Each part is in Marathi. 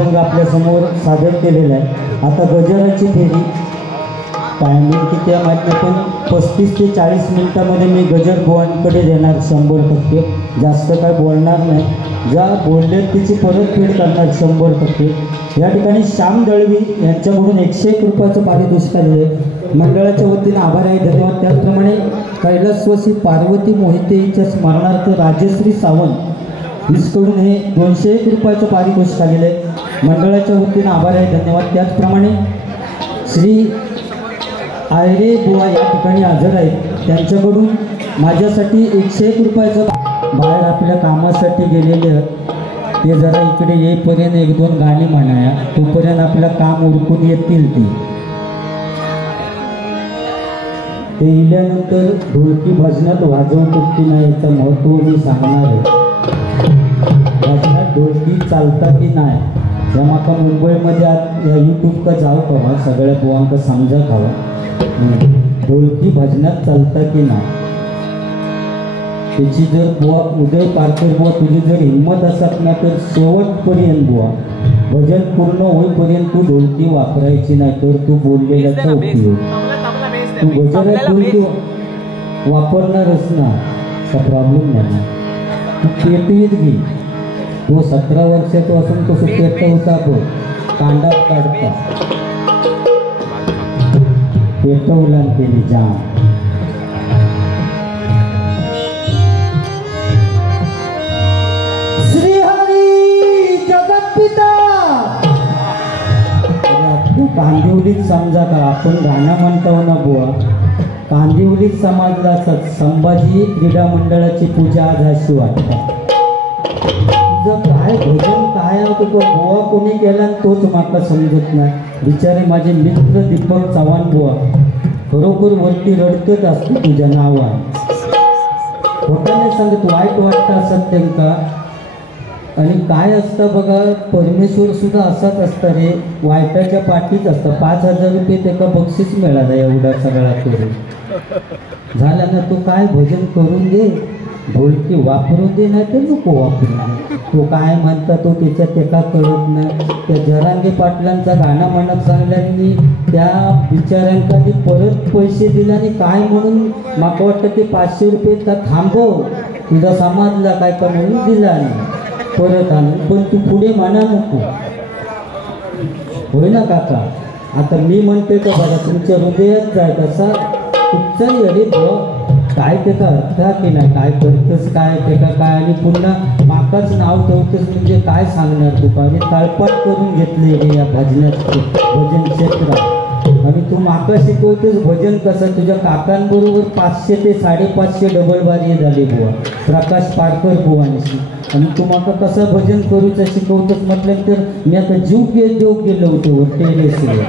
आपल्या समोर सादर केलेला आहे। आता गजराची फेरी टायमिंग किती आहे माहीत नाही, पण 35 ते 40 मिनिटामध्ये मी गजर बुवांकडे देणार 100%। जास्त काय बोलणार नाही, ज्या बोलले तिची परतफेड करणार 100%। या ठिकाणी श्याम दळवी यांच्याकडून 101 रुपयाचं पारितोषिक आलेलं आहे, मंडळाच्या वतीने आभार आहे, धन्यवाद। त्याचप्रमाणे कैलासवासी पार्वती मोहिते यांच्या स्मरणार्थ राजश्री सावंत इसकडून हे 201 रुपयाचं पारितोषिक आलेलं आहे, मंडळाच्या वतीने आभार आहे, धन्यवाद। त्याचप्रमाणे श्री आयरे बुवा या ठिकाणी हजर आहेत, त्यांच्याकडून माझ्यासाठी 101 रुपयाचं, बाहेर आपल्या कामासाठी गेलेले आहेत ते जरा इकडे येईपर्यंत 1-2 गाणी म्हणाया, तोपर्यंत आपलं काम उरकून येतील ते इल्यानंतर ढोलकी भजनात वाजवतो की नाही याचं महत्त्व मी सांगणार आहे। भजनात ढोलकी चालता की नाही या माका मुंबईमध्ये आज या यूट्यूब का जाऊ का सगळ्या बुवांका समजा खावा, ढोलकी भजनात चालता की नाही त्याची जर बुवा उदय पारकर बुवा तुझी जर हिंमत असत ना तर शेवटपर्यंत बुवा भजन पूर्ण होईपर्यंत तू ढोलकी वापरायची नाही, तर तू बोललेल्याचा उपयोग तू गजरात ढोलकी वापरणारच ना, असा प्रॉब्लेम नाही। तू पेटवीत घे, तो 17 वर्षाचा असून कसं पेटवता बघ, कांडात काढता पेटवला केली जाम। कांदिवलीत समजा का आपण गाणं म्हणतो ना बुवा, कांदिवलीत समाजला संभाजी क्रीडा मंडळाची पूजा आज अशी वाटतं। तुझं काय भजन काय होतं बुवा कोणी केला तोच माका समजत नाही। बिचारे माझे मित्र दीपक चव्हाण बुवा खरोखर वरती रडतच असतो तुझ्या नावाने, खोटाने सांगत वाईट वाटतं असत त्यांना। आणि काय असतं बघा, परमेश्वर सुद्धा असाच असतं रे, वाईटाच्या पाठीच असतं। 5000 रुपये त्याला बक्षीस मिळालं एवढा सगळा करून झाला ना, तो काय भजन करून दे, ढोलकी वापरून दे नाही तर नको वापरून दे, तो काय म्हणता तो त्याच्यात एका कळत नाही। त्या जरांगे पाटलांचा गाणं म्हणत सांगल्यानी त्या बिचाऱ्यांनी परत पैसे दिले आणि काय म्हणून माका वाटतं ते 500 रुपये थांबव तुझा समाजला काय का म्हणून दिला नाही परत आणून, पण तू पुढे म्हणा नको होय ना काका। आता मी म्हणते का बघा तुमच्या हृदयात जाय तसा कुठचाही अरे काय त्याचा अर्थ की नाही, काय करतस काय त्याचा काय, आणि पुन्हा माकाच नाव ठेवतस म्हणजे काय सांगणार तुका। आणि तळपाट करून घेतले रे या भजनाचे भजन क्षेत्रात, आणि तू माका शिकवतेस भजन कसं, तुझ्या काकांबरोबर 500 ते 550 डबल बारी झाली बुवा प्रकाश पारकर बुवांशी, आणि तू माका कसं भजन करूचं शिकवतोस म्हटलं तर मी आता जीव देव गेलो होतो टेरेसवर,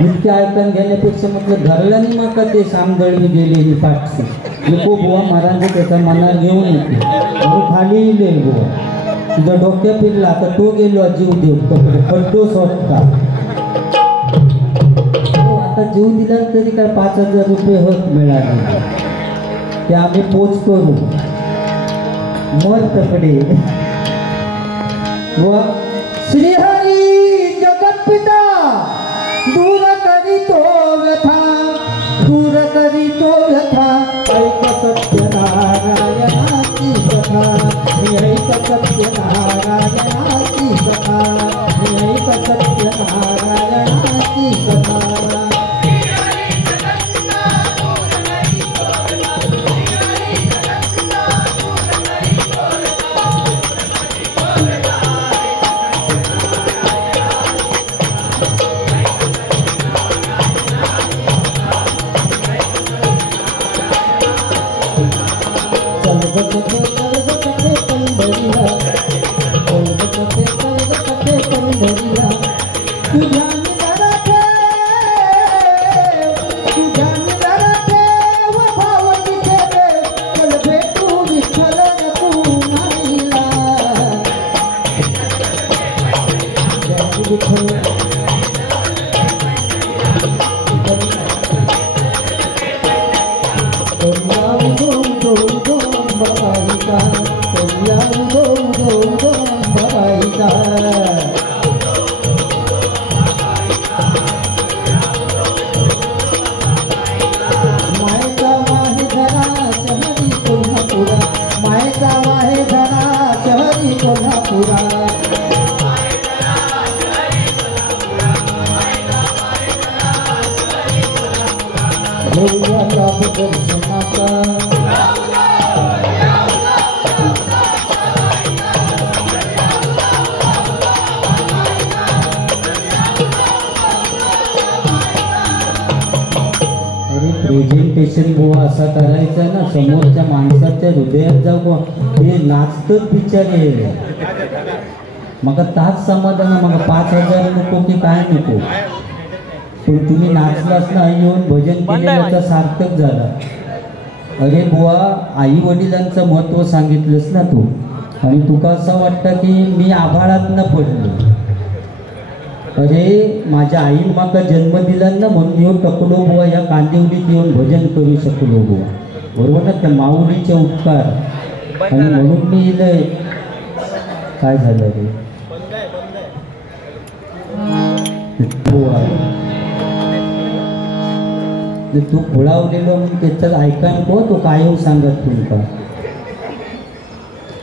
इतके ऐकून घेण्यापेक्षा म्हटलं धरल्याने माका ते सामदळवी गेलेली पाठशी नको बुवा महाराज त्याचा मनात घेऊन येते आणि खाली येईल बुवा तुझा डोक्या फिरला, आता तो गेलो जीव देव कपडे खड्डो स्वतः आता जीव दिला तरी काय 5000 रुपये होत मिळाले ते आम्ही पोच करू मर तकडे व श्रीहरी जगतपिता दूर करी तो व्यथा, दूर करी तो व्यथा, ऐक सत्यनारायणाची कथा, ऐक सत्यनारायणाची कथा, ऐक सत्यनारायणाची कथा। मायेचा वाहे धरा शहरी कोल्हापुरा घेऊया दर्शनाचा प्रेझेंटेशन बुवा असा करायचा ना समोरच्या माणसाच्या हृदयात जाऊ हे नाचतच बिचारे मग ताच समाधान मग 5,000 नको की काय नको पण तुम्ही नाचलास ना येऊन भजन केल्याचा सार्थक झाला. अरे बुवा आई वडिलांचं महत्त्व सांगितलंस ना तू आणि तुका असं वाटतं की मी आभाळात न पडलो. अरे माझ्या आईन माका जन्म दिला ना म्हणून येऊन टकलो बुवा या कांदिवलीत येऊन भजन करू शकलो बुवा बरोबर ना त्या माऊलीचे उपकार आणि म्हणून मी इलंय. काय झालं रे बुवा तू खोळावलेलो म्हणून त्याच्यात ऐका नको तो काय सांगत तुमका.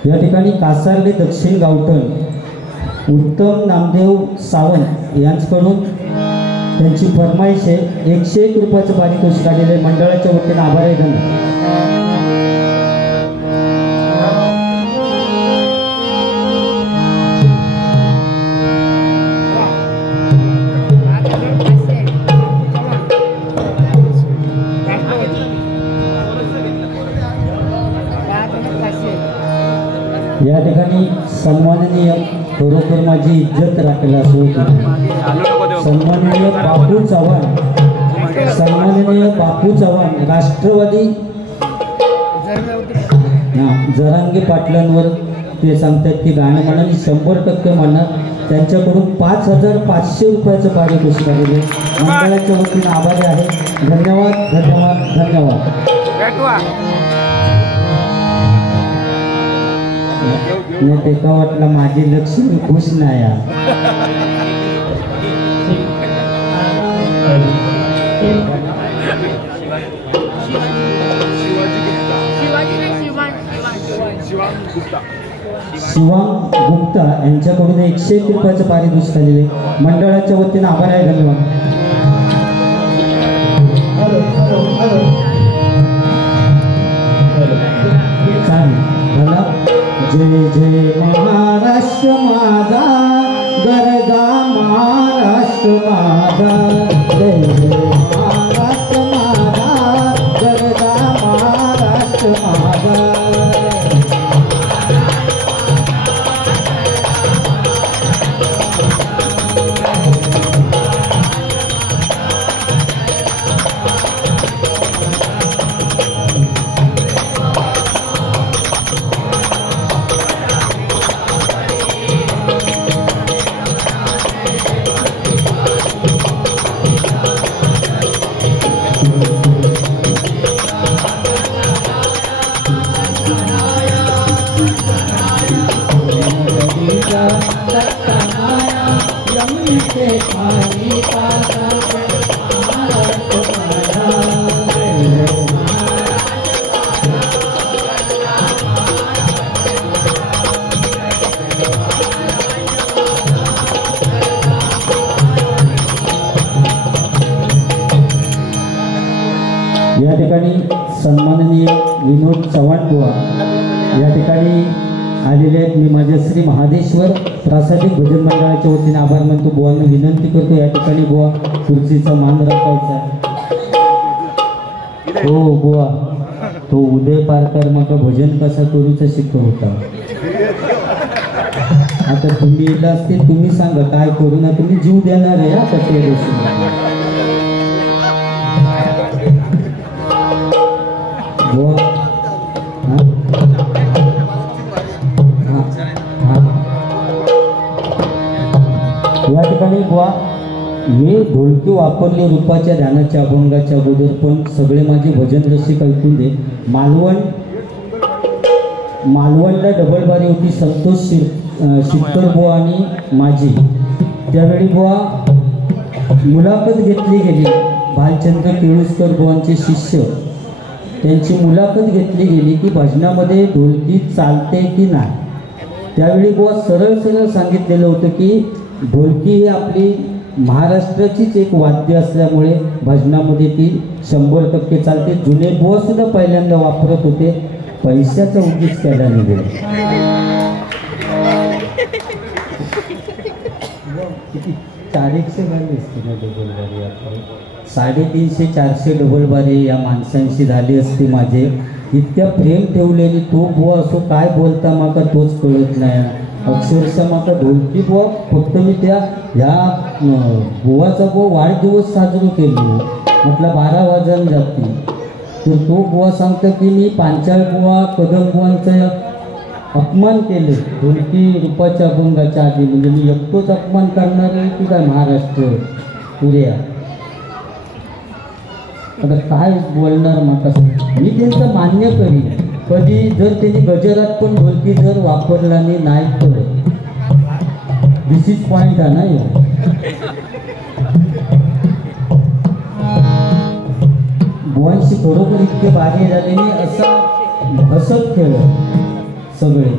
या ठिकाणी कासार्ले दक्षिण गावठण उत्तम नामदेव सावंत यांच्याकडून त्यांची फरमाईश आहे 101 रुपयाचं पारितोषिक आलेले मंडळाच्या वतीने आभार आहे. धन्यवाद. या ठिकाणी सन्माननीय खरोखर माझी इज्जत राखेल असं होतं सन्माननीय बापू चव्हाण राष्ट्रवादी जरांगे पाटलांवर ते सांगतात की गाणं म्हणा 100% म्हणणार. त्यांच्याकडून 5,500 रुपयाचं पारितोषिक आलेले मंडळाच्या वतीने आभारी आहे. धन्यवाद धन्यवाद धन्यवाद. ते का वाटलं माझी लक्ष्मी खुश नाही शिवांग गुप्ता यांच्याकडून 101 रुपयाचं पारितोषिक आलेले मंडळाच्या वतीने आभार आहे. धन्यवाद. जय जय महाराष्ट्र माझा गरजा महाराष्ट्र माझा जय जय महाराष्ट्र माझा गरजा महाराष्ट्र माझा. या ठिकाणी सन्माननीय विनोद चव्हाण बुवा या ठिकाणी आलेले आहेत. मी माझ्या श्री महादेश्वर प्रासादिक भजन मंडळाच्या वतीने आभार मानतो. बुवांना विनंती करतो या ठिकाणी बुवा खुर्चीचा मान राखायचा. हो बुवा तो उदय पारकर मग भजन कसा करूचा शिकवता. आता तुम्ही येला असते तुम्ही सांगा काय करू ना तुम्ही जीव देणार आहे आता त्या दिवशी. या ठिकाणी बुवा मी ढोलकी वापरले रूपाच्या ध्यानाच्या अभंगाच्या अगोदर पण सगळे माझे भजन रसिक ऐकून दे. मालवणला डबल बारी होती संतोष शिक्कर बुवा आणि माझी. त्यावेळी बुवा मुलाखत घेतली गेली. भालचंद्र केळुसकर बुवांचे शिष्य त्यांची मुलाखत घेतली गेली की भजनामध्ये ढोलकी चालते की नाही. त्यावेळी बुवा सरळ सरळ सांगितलेलं होतं की ढोलकी ही आपली महाराष्ट्राचीच एक वाद्य असल्यामुळे भजनामध्ये ती 100% चालते. जुने बुवा सुद्धा पहिल्यांदा वापरत होते, पैशाचा उद्देश केला नाही. किती 400 झाली असते ना डबलबारी, आपण 350-400 डबलबारी या माणसांशी झाली असती. माझे इतक्या प्रेम ठेवलेली तो बुवा असो काय बोलता माका तोच कळत नाही. अक्षरशः माका ढोलकी बुवा फक्त मी ह्या बुवाचा बुवा वाढदिवस साजरा केलो, म्हटलं 12 वाजून जाते. तर तो बुवा सांगतो की मी पांचाळ बुवा कदम बुवांचा अपमान केले ढोलकी रूपाच्या अभंगाच्या आधी. म्हणजे मी एकटोच अपमान करणार आहे की काय महाराष्ट्र पुऱ्या. आता काय बोलणार माका, मी त्यांचं मान्य करीन. कधी जर त्यांनी गजरात पण ढोलकी जर वापरला नाही तर दिस इज पॉईंट हा नाही. बुवांशी बरोबर इतके भारी झालेली असा हसत खेळत सगळे.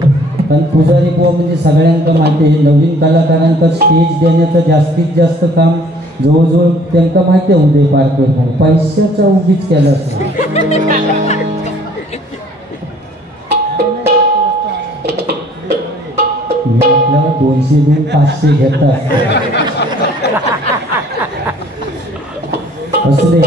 कारण पुजारी बुवा म्हणजे सगळ्यांना माहिती आहे, नवीन कलाकारांना स्टेज देण्याचं जास्तीत जास्त काम जवळजवळ त्यांना माहिती आहे. उदय पारकर पैशाचा उगीच केला असतो. मी आपल्याला 200 देऊन 500 घेतात असू दे.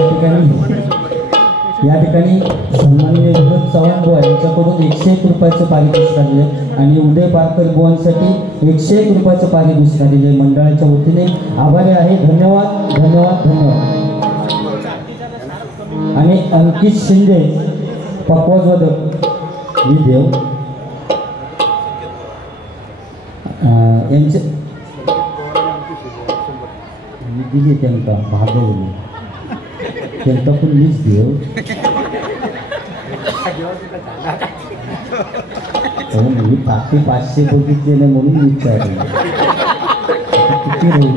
या ठिकाणी सन्माननीय विनोद चव्हाण बुवा यांच्याकडून 101 रुपयाचं पारितोषिक आलेलं आहे आणि उदय पारकर बुवांसाठी 101 रुपयाचं पारितोषिक आलेलं आहे. मंडळाच्या वतीने आभारी आहे. धन्यवाद धन्यवाद धन्यवाद. आणि अंकित शिंदे पक्वाजवादक विदेव यांचे मी दिली त्यांना भागवली त्यांना पण मीच देव. मी 500 बघितलेले म्हणून विचारले किती राहील.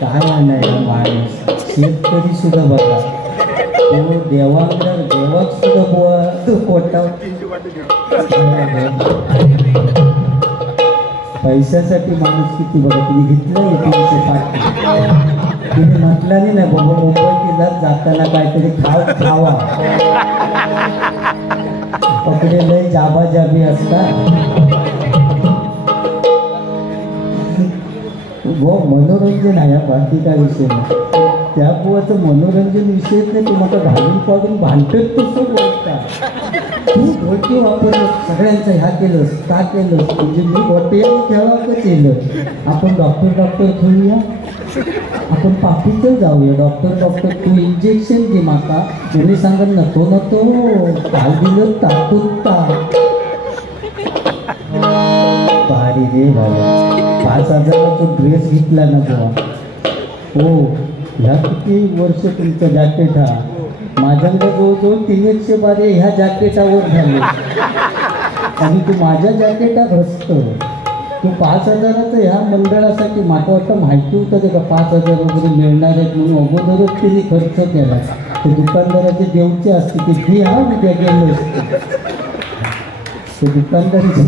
काय नाही माणूस शेतकरी सुद्धा बघा तो देवाक सुद्धा बुवा तो पोटा पैशासाठी माणूस किती बघा. तुम्ही घेतलं 1905 तुम्ही म्हटलं नाही बाबा मुंबईला जाताना काहीतरी खावा पकडे लय जाबाजाबी असतात. मनोरंजन आहे बाकी काय विषय नाही. त्या बुवाचं मनोरंजन विषयच नाही. तुम्हाला घालून पाडून भांडत कसं बोलता. तू ढोलकी वापरलं सगळ्यांचं ह्या केलंस का केलंस म्हणजे मी गोटे खेळावं केलं. आपण डॉक्टर खेळूया, आपण पापीचं जाऊया. डॉक्टर तू इंजेक्शन दे माका. तुम्ही सांगत नको काल दिलं तातुत्ता भारी रे बाबा. 5,000चा ड्रेस घेतला ना बुवा. हो ह्या किती वर्ष तुमचं जॅकेट हा माझ्याकडे जवळजवळ 300 बारे ह्या जॅकेटावर झाले आणि तू माझ्या जॅकेटात हसतो. तू 5,000चं ह्या मंडळासाठी मला वाटतं माहिती होतं ते का 5,000 वगैरे मिळणार आहेत म्हणून अगोदरच तिने खर्च केला. ते दुकानदाराचे देवचे असते की फी हा उद्या गेलो असते ते दुकानदाराचे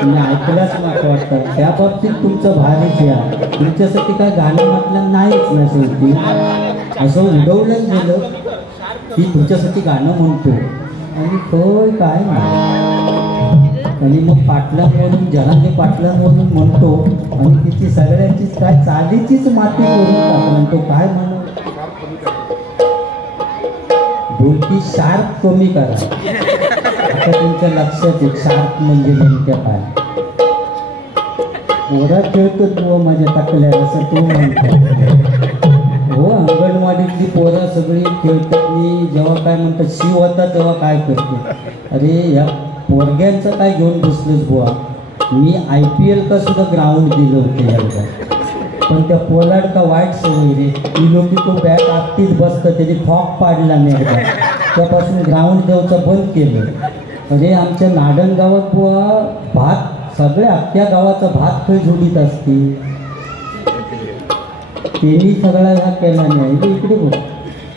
तुम्ही ऐकलाच मला वाटतं. त्या बाबतीत तुमचं भारीच या. तुमच्यासाठी काय गाणं म्हटलं नाहीच ना शेवटी. असं उडवलंच गेलं की तुमच्यासाठी गाणं म्हणतो आणि तो काय नाही. आणि मग पाटलांवरून जनाने पाटलांवरून म्हणतो आणि तिची सगळ्यांचीच काय चालीचीच माती करून टाकलं. तो काय म्हणून ढोलकी शार्प कमी करा. आता तुमच्या लक्षात येईल शार्प म्हणजे नेमक्या काय. पोरा खेळतो तू माझ्या टाकल्या असं तू म्हणतो. हो अंगणवाडीतली पोरं सगळी खेळतात. मी जेव्हा काय म्हणतात शिव होता तेव्हा काय करते. अरे या पोरग्यांचं काय घेऊन बसलोच बुवा. मी IPL का सुद्धा ग्राउंड दिलं होतं याला. पण त्या पोलाड का वाईट सवय रे. ती लोक तो बॅट आपटीत बसतं त्याने फॉक पाडला नाही एकदा. त्यापासून ग्राउंड द्यायचं बंद केलं. अरे आमच्या नाडण गावात बुवा भात सगळ्या अख्ख्या गावाचा भात खय जोडीत असतील. त्यांनी सगळा ह्या केला नाही. इकडे बघ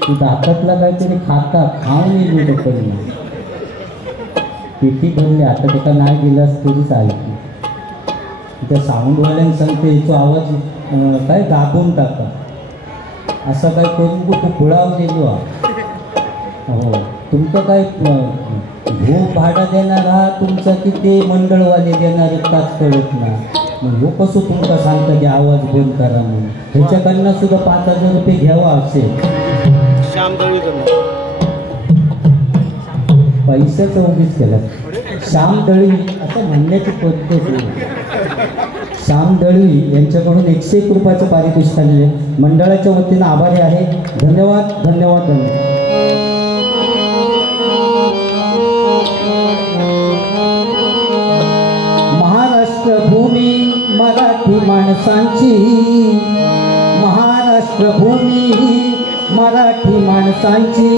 तू दातातला काहीतरी खाऊन येईल डोकं किती भरले. आता त्याचा नाही दिलास तरी चालते. त्या साऊंडवाल्यांनी सांगते याचा आवाज काय दाबून टाका. असं काय करून तू खुळाव गेलो. हो तुमचं काय भूक भाडा देणार हा तुमचा की ते मंडळवाले देणार ताच कळत ना. मग हो कसं तुमका सांगता की आवाज बंद करा म्हणून. ह्याच्याकडनं सुद्धा 5,000 रुपये घ्यावा असेल. पैशाचं उगीच केलं. श्याम दळवी असं म्हणण्याची पद्धत. श्याम दळवी यांच्याकडून 101 रुपयाचं पारितोषिक आलेले मंडळाच्या वतीनं आभारी आहे. धन्यवाद धन्यवाद धन्यवाद. महाराष्ट्र भूमी मराठी माणसांची. महाराष्ट्र भूमी मराठी माणसांची.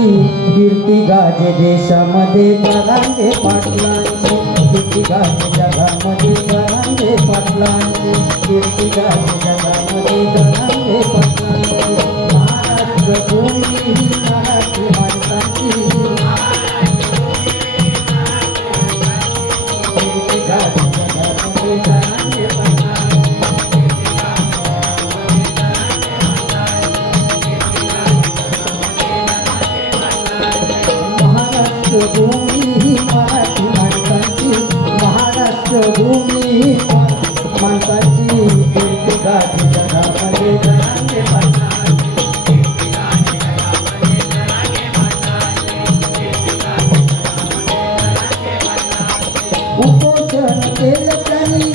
कीर्ती गाजे देशामध्ये जरांगे पाटलांची. कीर्ती गाजे जगामध्ये जरांगे पाटलांची. कीर्ती गाजे जगामध्ये जरांगे पाटलांची. महाराष्ट्र भूमी मराठी माणसांची. कीर्ती गाजे जगामध्ये जरांगे पाटलांची. भूमी मराठी माणसांची. महाराष्ट्र भूमी माणसांची. कीर्ती गाठी जगामध्ये जरांगे पाटलांची. उपोषण केलं त्यांनी.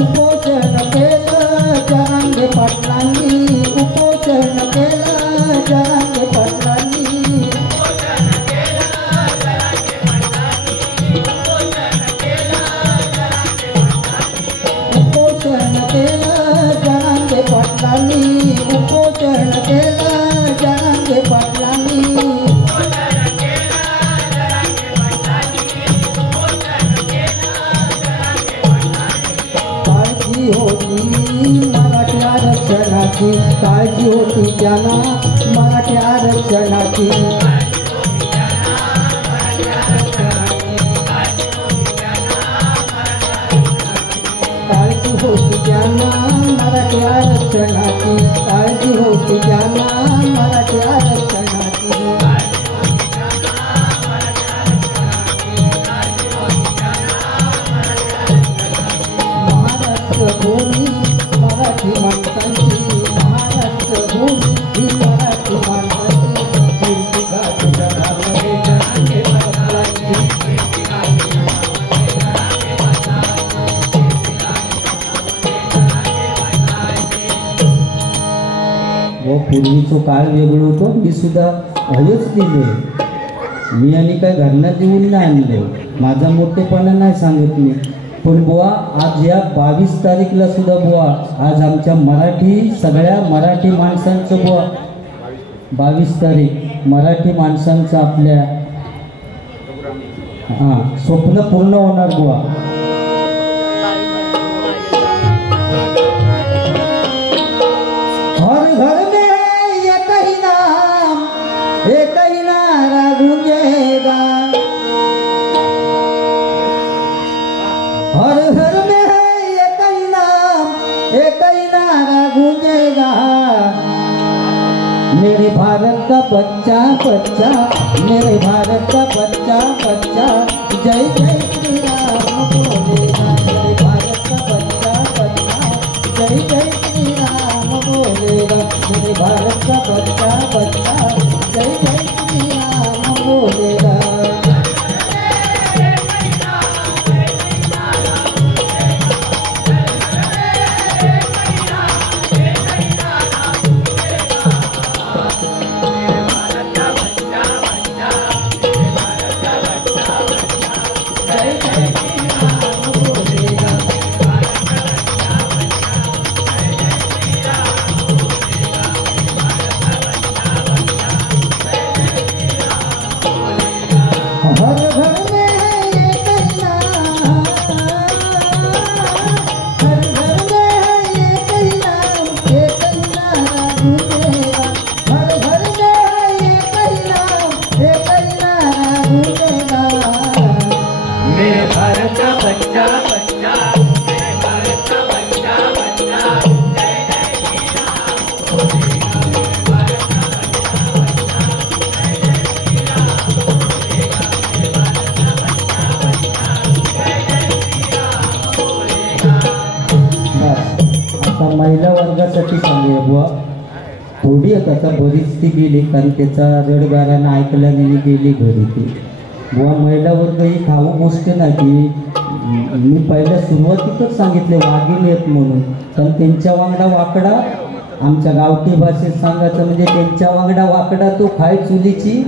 उपोषण केलं जरांगे पाटलांनी. उपोषण केलं जरांगे पाटलांनी. उपोषण केलं जरांगे पाटलांनी. काळजी होती मराठी आरक्षणाची. काळजी होती त्यांना मराठी आरक्षणाची. काळजी होती त्यांना मराठी आरक्षणाची. काळजी होती त्यांना मराठी आरक्षणाची. महाराष्ट्र भूमी मराठी माणसांची. महाराष्ट्र भूमी मराठी माणसांची. कीर्ती गाठी जगामध्ये जरांगे पाटलांची. व पूर्वीचं काळ वेगळं होतं. मी सुद्धा हयच दिले. मी आणि काय घरनं देऊन नाही आणले. माझा मोठेपणा नाही सांगत मी. पण बुवा आज या 22 तारीखला सुद्धा बुवा आज आमच्या सगळ्या मराठी माणसांचं बुवा 22 तारीख मराठी माणसांचं आपल्या स्वप्न पूर्ण होणार बुवा. हर घर में एक ही नारा गूंजेगा. हर घर में एक ही नारा गूंजेगा. मेरे भारत का बच्चा बच्चा. मेरे भारत का बच्चा बच्चा. जय जय श्री राम बोलेगा. मेरे भारत का बच्चा बच्चा. जय जय श्री राम बोलेगा. मेरे भारत का बच्चा बच्चा. जय जय श्री राम बोलेगा. बुवा थोडी आता बरीच ती गेली, कारण त्याचा रडगारानं ऐकल्याने मी गेली घरी. ती बुवा महिला वर्ग ही खाऊ गोष्ट नाही की मी पहिल्या सुरुवातीतच सांगितले वाघीण येत म्हणून, कारण त्यांच्या वांगडा वाकडा, आमच्या गावठी भाषेत सांगायचं म्हणजे त्यांच्या वांगडा वाकडा तो खाय चुलीची.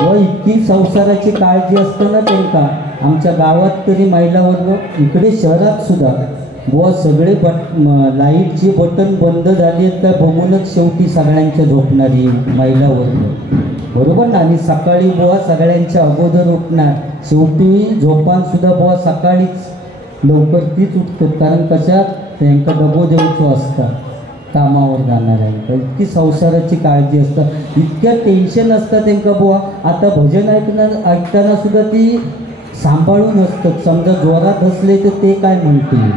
व इतकी संसाराची काळजी असताना त्यांका आमच्या गावात तरी महिला वर्ग, इकडे शहरात सुद्धा व सगळे लाईटचे बटन बंद झाले आहेत का बघूनच शेवटी सगळ्यांच्या झोपणारी महिला वर्ग, बरोबर ना. आणि सकाळी बुवा सगळ्यांच्या अगोदर उठणार, शेवटी झोपानसुद्धा बुवा सकाळीच लवकर तीच उठतात, कारण कशात त्यांना डबो देऊचो असतात कामावर जाणार आहे. इतकी संसाराची काळजी असतात, इतक्या टेन्शन असतात त्यांना बुवा. आता भजन ऐकताना सुद्धा ती सांभाळून असतात, समजा जोरात असले तर ते काय म्हणतील,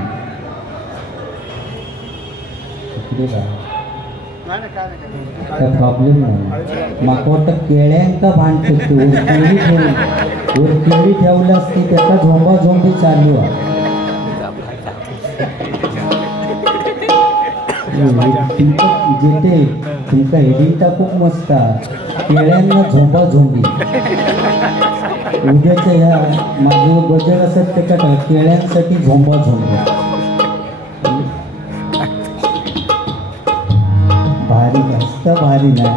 काय प्रॉब्लेम नाही. माका वाटतं केळ्यांका भांडतात वर केळी ठेवलं असते त्याचा झोंबा झोंबी चालू आहे. जिथे तुमका हेडिंग खूप मस्त केळ्यांना झोंबा झोंबी. उद्याच्या ह्या माझं गजर असत ते का केळ्यांसाठी झोंबा झोंबी. भारी जास्त भारी नाही,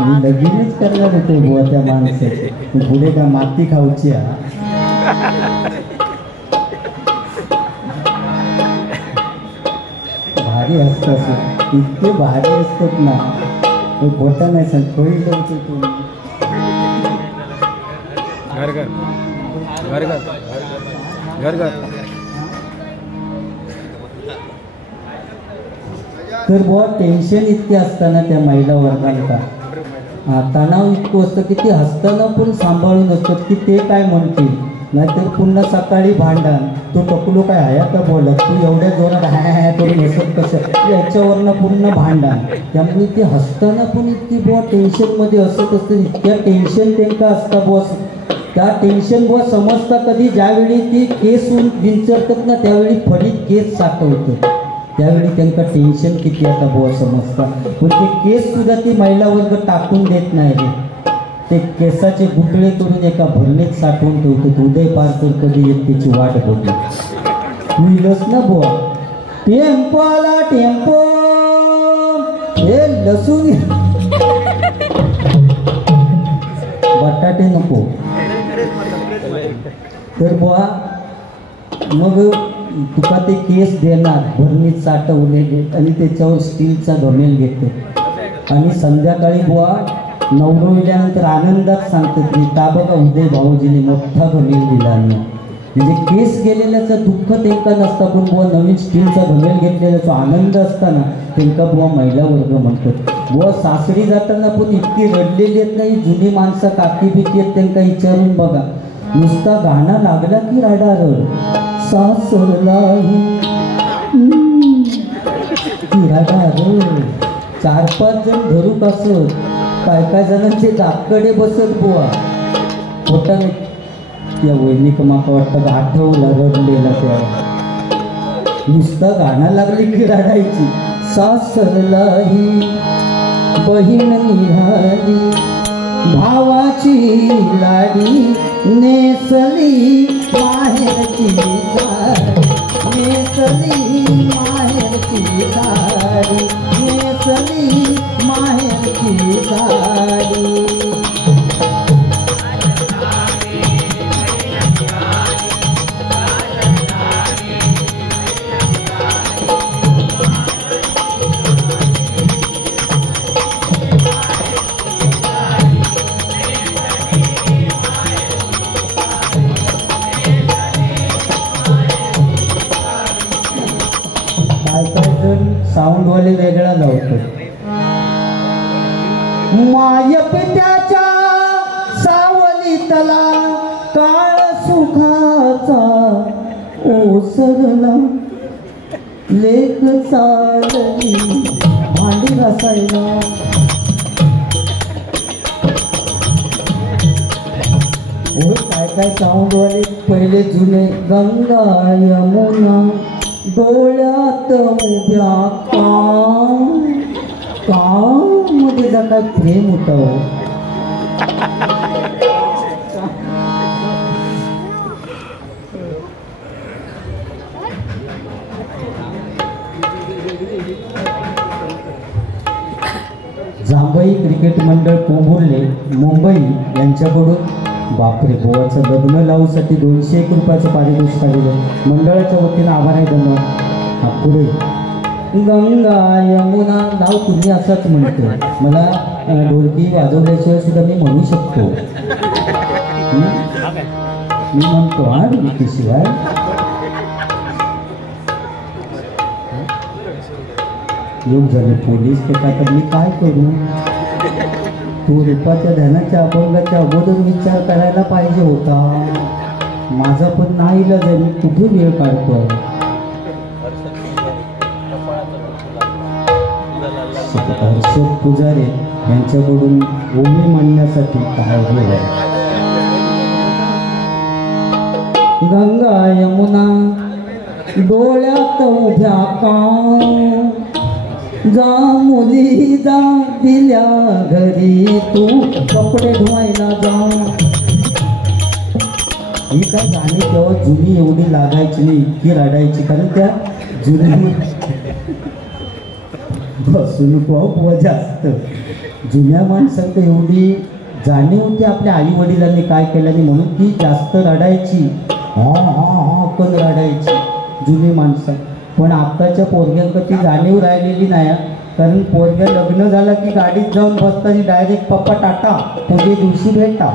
मी लगीनच करणार होते बुवा त्या माणसाची, पुढे का माती खाऊची भारी असतात, इतके भारी असतात ना, खोटा नाही सांग थोडी होते तुम्ही. तर बुवा टेन्शन इतके असताना त्या महिला वर्गांना तणाव इतकं असतं की ते हसताना पण सांभाळून असतात की ते काय म्हणतील, नाहीतर पुन्हा सकाळी भांडण, तो टकलो काय हया का बोलत, तू एवढ्या जोरात हॅ करून हसत कसं, याच्यावरनं पुन्हा भांडण. त्यामुळे ते हसताना पण इतकी बुवा टेन्शनमध्ये असत असतं, इतक्या टेन्शन त्यांना असतं बुवा. त्या टेन्शन बुवा समजता कधी ज्यावेळी ती केस विंचरतात ना त्यावेळी फळीत केस साठवतं, त्यावेळी त्यांना टेन्शन किती आता बुवा समजतात. पण ते केस सुद्धा ती महिला वर्ग टाकून देत नाही रे, ते केसाचे गुटळे करून एका भरणीत साठवून ठेवतात. उदय पारकर कधी येत त्याची वाट बघू. तू ना बुवा टेम्पो आला टेम्पो, हे लसूण बटाटे नको. तर बुवा मग तुका ते केस देणार भरणीत साठवलेले आणि त्याच्यावर स्टीलचा घमेल घेतो. आणि संध्याकाळी बुवा नवरविल्यानंतर आनंदात सांगतात मी का बघा उदय भाऊजीने मोठा घमेल दिला. म्हणजे केस गेलेल्याचं दुःख त्यांना नसतं, पण बुवा नवीन स्टीलचा घमेल घेतलेल्याचा आनंद असताना त्यांना बुवा महिला वर्ग म्हणतात. बुवा सासरी जाताना पण इतकी रडलेली आहेत नाही, जुनी माणसं काकी बिकी आहेत त्यांना विचारून बघा, नुसता गाणं लागला की रडा रड सासरलाही रडा रड. 4-5 जण धरूक असत, काय जणांचे दातकडे बसत बुवा. खोटा नाही त्या वैनिक माका वाटतं आठवला रडलेला तेव्हा, नुसतं गाणं लागली की रडायची. सासरलाही बहीण निघाली भावाची लाडी, नेसली माहेरची साडी, नेसली माहेरची साडी, नेसली माहेरची साडी. साऊंडवाले वेगळा लावतात. माय पित्याच्या सावलीतला काळ सुखाचा ओसरला, लेख चालली भांडी घासायला. काय साऊंडवाले पहिले जुने गंगा यमुना डोळ्यात उभ्या का मध्ये जा काय प्रेम होतं. जांभई क्रिकेट मंडळ कोंभुर्ले मुंबई यांच्याकडून बापरे गोवाचं लग्न लावूसाठी 201 रुपयाचं पारितोषिक आलेलं. मंडळाच्या वतीनं आभार आहे, धन्यवाद. हा पुढे गंगा यमुना नाव तुम्ही असंच म्हणतो, मला ढोलकी वाजवल्याशिवाय सुद्धा मी म्हणू शकतो. मी म्हणतो हा ढोलकीशिवाय. योग झाले पोलीस ते काय, तर मी काय करू. तू रूपाच्या ध्यानाच्या अभंगाच्या अगोदर विचार करायला पाहिजे होता. माझा पण नाही इलाज आहे, मी कुठे वेळ काढतोय. हर्षद पुजारे यांच्याकडून ओमी म्हणण्यासाठी काय वेळ आहे. गंगा यमुना डोळ्यात उभ्या का जा मुली जा दिल्या घरी तू कपडे धुवायला जा. ही काय गाणी तेव्हा जुनी एवढी लागायची नाही, इतकी रडायची, कारण त्या जुनी बसून बुवा जास्त जुन्या माणसांत एवढी जाणीव होती आपल्या आई वडिलांनी काय केल्याने, म्हणून ती जास्त रडायची. हा हा हा पण रडायची जुनी माणसं. पण आत्ताच्या पोरग्यांक ती जाणीव राहिलेली नाही, कारण पोरग्या लग्न झालं की गाडीत जाऊन बसताना डायरेक्ट पप्पा टाटा पुढे दिवशी भेटा.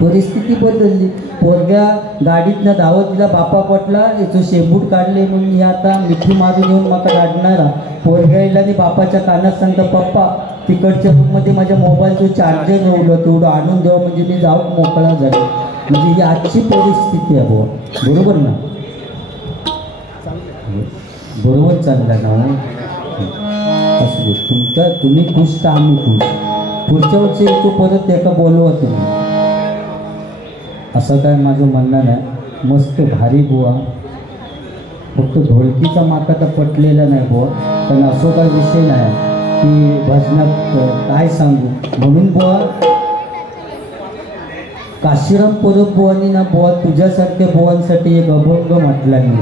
परिस्थिती बदलली. पोरग्या गाडीतनं धावत तिला बापा पटला याचं शेबूट काढले म्हणून मी आता मिठी मारून येऊन मला काढणारा. पोरग्या येईल आणि बापाच्या कानात सांगता पप्पा तिकडच्या रूममध्ये माझ्या मोबाईलचं चार्जर नव्हतं, तेवढं आणून द्यावं म्हणजे मी जाऊन मोकळा झालो. म्हणजे ही आजची परिस्थिती आहे बुवा. बरोबर ना, बरोबर चाललं ना. असू दे, तुम्ही खुश तर आम्ही खुश. पुढच्या वर्षी येतो परत एका बोलवा तुम्ही, असं काय माझं म्हणणं नाही. मस्त भारी बुवा, फक्त ढोलकीचा माका तर पटलेला नाही बुवा. पण असं काय विषय नाही की भजनात काय सांगू. म्हणून बुवा काशीराम परब बुवानी ना बुवा तुझ्यासारख्या बुवांसाठी एक अभंग म्हटला मी.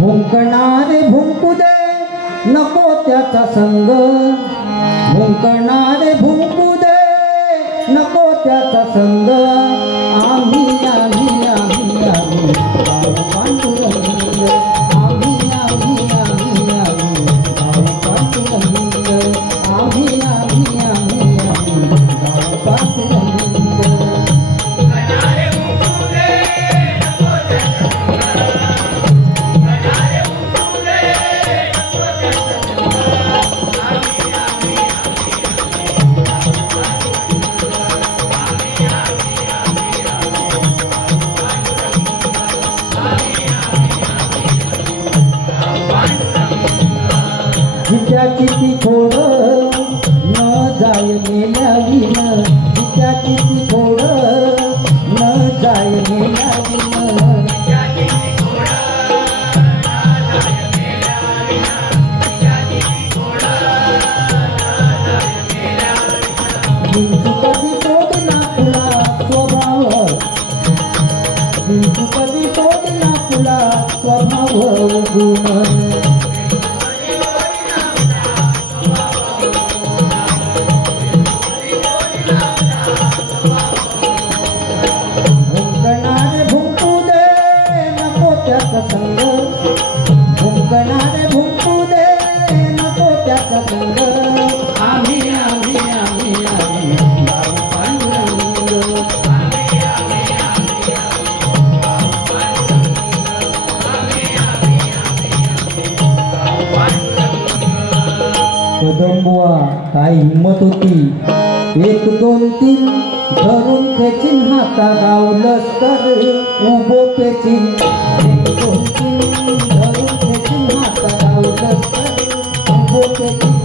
भुंकणारे भुंकू दे नको त्याचा संग, भुंकणारे भुंकू दे नको त्याचा संग. आम्ही आम्ही आम्ही आम्ही पांडुरंग, आम्ही आम्ही आम्ही आम्ही पांडुरंग, आम्ही आम्ही आम्ही आम्ही पांडुरंग. जित्याची ती खोड न जाय मेल्या विन, जित्याची ती खोड न जाय मेल्या विन. कधी तोडला तुला स्वभाव, कधी तोडला तुला स्वभाव गुण. भुंकणारे भुंकू दे नको त्याचा संग, भुंकणारे भुंकू दे नको त्याचा संग. आम्ही आम्ही आम्ही आम्ही पांडुरंग, कदंबुआ काय हिंमत होती. 1 2 3 धरून खेचीन हाता गावलंच तर उभो पेचीन. 1 2 3 धरून खेचीन हाता गावलंच तर उभो पेचीन.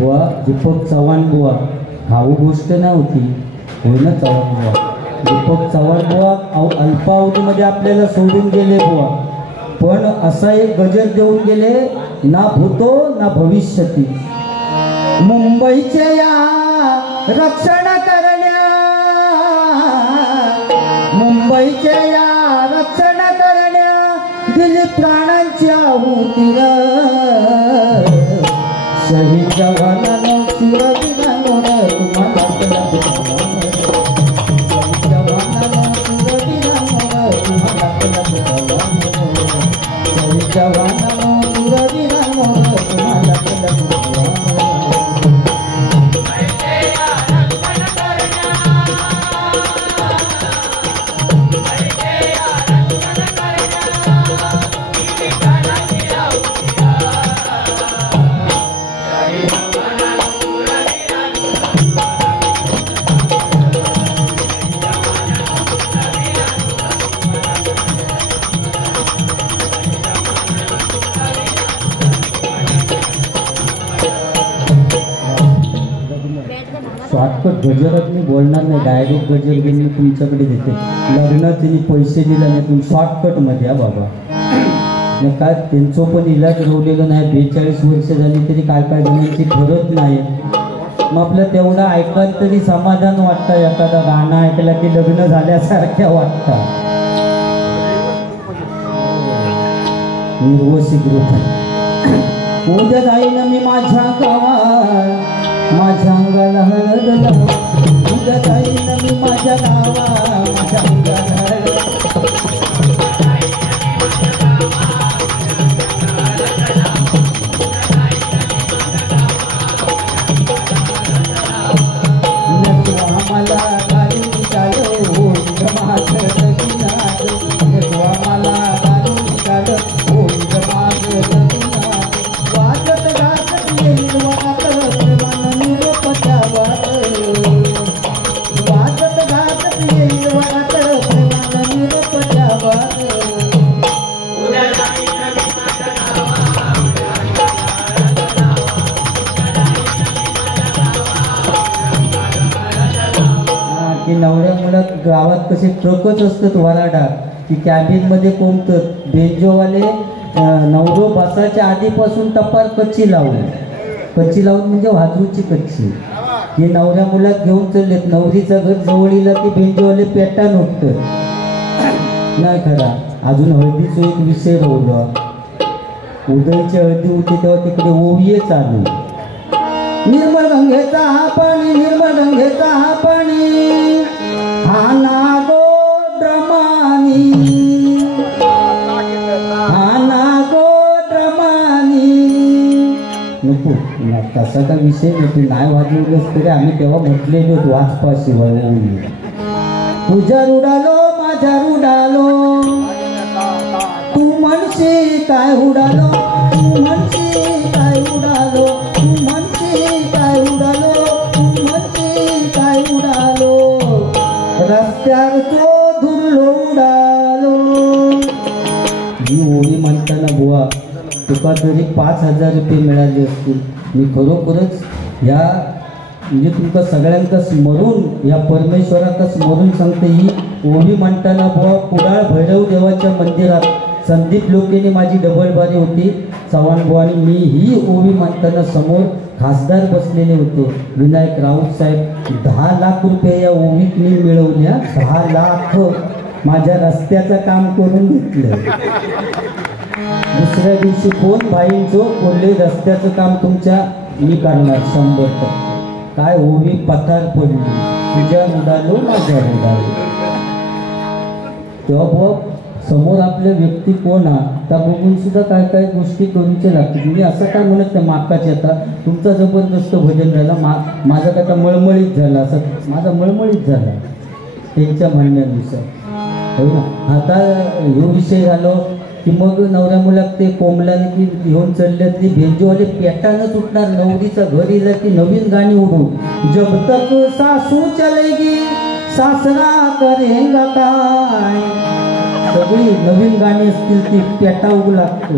बुवा दीपक चव्हाण बुवा खाऊ गोष्ट नव्हती, होय ना चव्हाण बुवा. दीपक चव्हाण बुवा अल्पावधीमध्ये आपल्याला सोडून गेले बुवा, पण असा एक गजर देऊन गेले, ना भूतो ना भविष्यती. मुंबईचे या रक्षण करण्या, मुंबईचे या रक्षण करण्या दिली प्राणांची आहुती र. शहीद जवानानं सुरवीरांवर तुम्हाला शहीद जवानानं सुरवीरांवर तुम्हाला शहीद जवानानं सुरवीरांवर तुम्हाला शॉर्टकट गजरात मी बोलणार नाही, डायरेक्ट गजर घेऊन मी तुमच्याकडे देते. लग्नात त्यांनी पैसे दिले नाही, तुम्ही शॉर्टकटमध्ये या बाबा. नाही काय त्यांचं पण इलाज रवलेलं नाही, 42 वर्ष झाली तरी काय काय जणांची ठरत नाही. मग आपलं तेवढं ऐकायला तरी समाधान वाटतं, एखादा गाणं ऐकला की लग्न झाल्यासारख्या वाटतं. निर्वसी ग्रुप उद्या जाईन मी माझ्या गावात, माझ्या अंगाला हळद लाव. उद्या जाईन मी माझ्या गावात, माझ्या अंगाला हळद. आम्हाला गाडी चालव माझं लग्नात, आम्हाला गाडी चालव माझं लग्नात. वाजत गाजत येईल वाजत गाजत येईल वाजत की नवऱ्या मुलात गावात कसे ट्रकच असतात वराडा की कॅबिनमध्ये कोंबतात. बेंजोवाले नवरो बसाच्या आधीपासून टपार कच्ची लावून, कच्ची लावून म्हणजे वाजूची कच्ची, हे नवऱ्या मुलात घेऊन चाललेत. नवरीचं घर जवळीला की बेंजोवाले पेटा नोटतं नाही खरा. अजून हळदीचा एक विषय राहिला, उदयची हळदी होती तेव्हा तिकडे ओविये चालू. निर्मळ गंगेचा हा पाणी, निर्मळ गंगेचा हा पाणी, हा नागो ड्रमानी, हा नागो ड्रमानी. नको तसा का विषय नाही, नाही वाजवलंच तरी आम्ही तेव्हा म्हटलेलो वाचपाशिवाय. तुझ्या रुडालो माझ्या रुडालो, तू म्हणशी काय उडालो, तू म्हणशी काय उडालो, तू म्हणशी काय उडालो, तू म्हणशी काय उडालो, रस्त्यावर तो धुरलो उडालो. ही ओळी म्हणताना बुवा तुका तरी 5,000 रुपये मिळाले असतील. मी खरोखरच या म्हणजे तुमका सगळ्यांका स्मरून, या परमेश्वराचा स्मरून सांगते. ही ओवी म्हणताना बुवा कुडाळ भैरव देवाच्या मंदिरात संदीप लोकेने माझी डबल बारी होती, चव्हाण बुवानी. मी ही ओवी म्हणताना समोर खासदार बसलेले होते विनायक राऊत साहेब. 10 लाख रुपये या ओवीत मी मिळवल्या. 10 लाख माझ्या रस्त्याचं काम करून घेतलं. दुसऱ्या दिवशी फोन भाईंचो बोलले रस्त्याचं काम तुमच्या मी करणार 100%. काय ओवी पथार पडली, तुझ्या उडालो माझ्या उडालो. तेव्हा बुवा समोर आपल्या व्यक्ती कोण हा त्या बघून सुद्धा काय काय गोष्टी करूचे लागतात. मी असं काय म्हणत नाही माकाचे आता तुमचा जबरदस्त भजन झाला, माझा काय मळमळीत झाला, असं माझा मळमळीत झाला त्यांच्या म्हणण्यानुसार. हो ना. आता ह्यो विषय झालो की मग नवऱ्या मुलात ते कोंबल्याने की घेऊन चढले तरी भेंजोवाले पेटानंच उठणार. नवरीचा घर येईल की नवीन गाणी उडू, जब तक सासू चलेगी सासरा करेंगा काय, सगळी नवीन गाणी असतील ती पेटा उडू लागतो.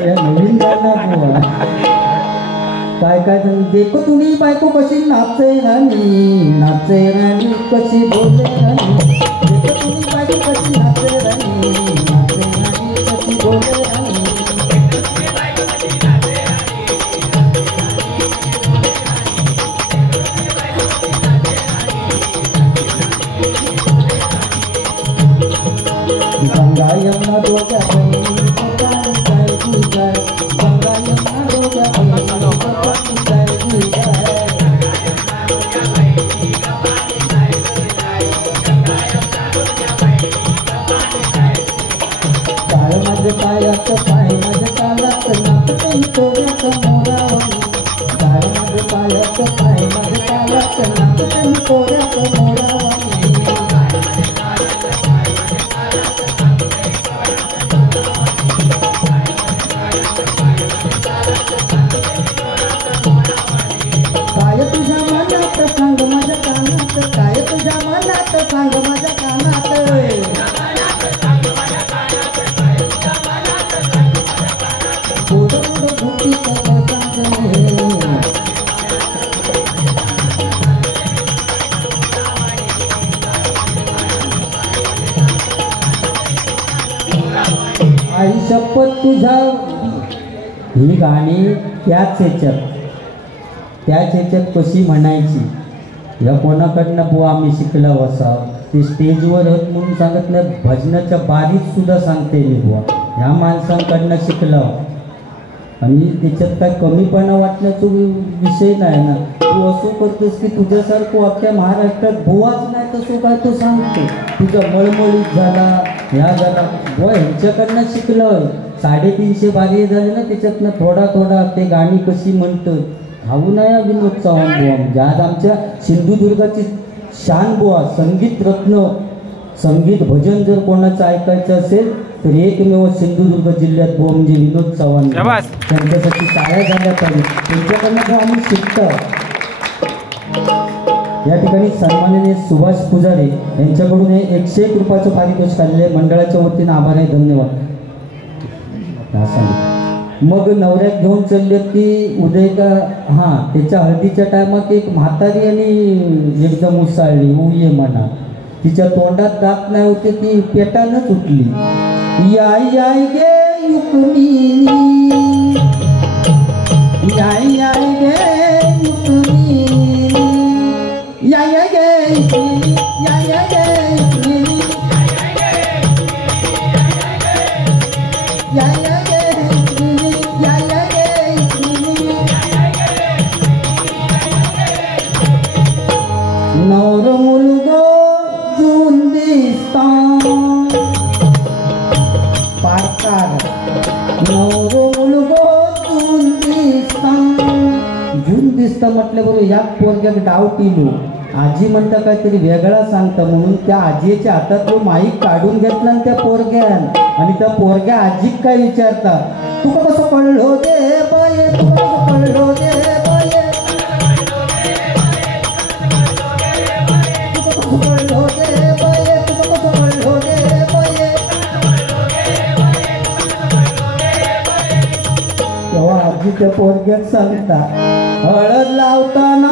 नवीन गाणं बुवा काय काय देखो तुम्ही बायको कशी नाचे राणी कशी बोले राणी देखो तुम्ही बायको कशी नाचे राणी कशी बोले राणी गंगा यमुना दोघ्या बहिणी काय तुझाय गंगा यमुना दोघ्या बहिणी काय तुझाय काय माझे पायात पाय माझ्या कानात नाचते तोऱ्यात मोरावणी काय माझे पायात पाय माझ्या कानात नाचते तोऱ्यात मोरावणी काय तुझ्या मनात सांग माझ्या कानात काय तुझ्या मनात सांग माझ्या कानात गोड गोड भुटी आई शपथ तुझ्या ही गाणी त्याच ह्याच्यात कशी म्हणायची या कोणाकडनं बुवा आम्ही शिकला असा ते स्टेजवर होत म्हणून सांगत नाही भजनाच्या बारीत सुद्धा सांगते मी बुवा ह्या माणसांकडनं शिकला आणि त्याच्यात काय कमीपणा वाटण्याचा विषय नाही ना तू असं करतोस की तुझ्यासारखं अख्ख्या महाराष्ट्रात बुवाच नाही तसं काय तो सांगतो तुझा मळमळीत झाला ह्या झाला बुवा ह्यांच्याकडनं शिकलं 350 बारी झाले ना त्याच्यातनं थोडा ते गाणी कशी म्हणतात धावू नये विनोद चव्हाण बुवा म्हणजे आज आमच्या सिंधुदुर्गाची शान बुवा संगीत रत्न संगीत भजन जर कोणाचं ऐकायचं असेल तर एकमेव सिंधुदुर्ग जिल्ह्यात बुवा म्हणजे विनोद चव्हाण त्यांच्यासाठी टाळ्या झाल्या पाहिजे त्यांच्याकडनं जो आम्ही शिकतो या ठिकाणी सन्माननीय सुभाष पुजारी यांच्याकडून 101 रुपयाचं पारितोषिक आलेले मंडळाच्या वतीनं आभार आहे धन्यवाद मग नवऱ्यात घेऊन चालले की उदय का हां त्याच्या हळदीच्या टायमात एक म्हातारी आणि एकदम उसाळली उये म्हणा तिच्या तोंडात दात नाही होते ती पेटानंच उठली याय गे युकमिनी याय गे युकमिनी याय गे युकमिनी याय गे युकमिनी याय नवर मुलगो जून दिसता पारकार नवर मुलगो जून दिसता म्हटल्याबरोबर या पोरग्याक डाव टिलो आजी म्हणता काहीतरी वेगळा सांगता म्हणून त्या आजीच्या हातात तो माईक काढून घेतला आणि त्या पोरग्यान आणि त्या पोरग्या आजीक काय विचारता तुका कसं कळलो दे बाये तुका कसं कळलो दे बाये तेव्हा आजी त्या पोरग्यात सांगता हळद लावताना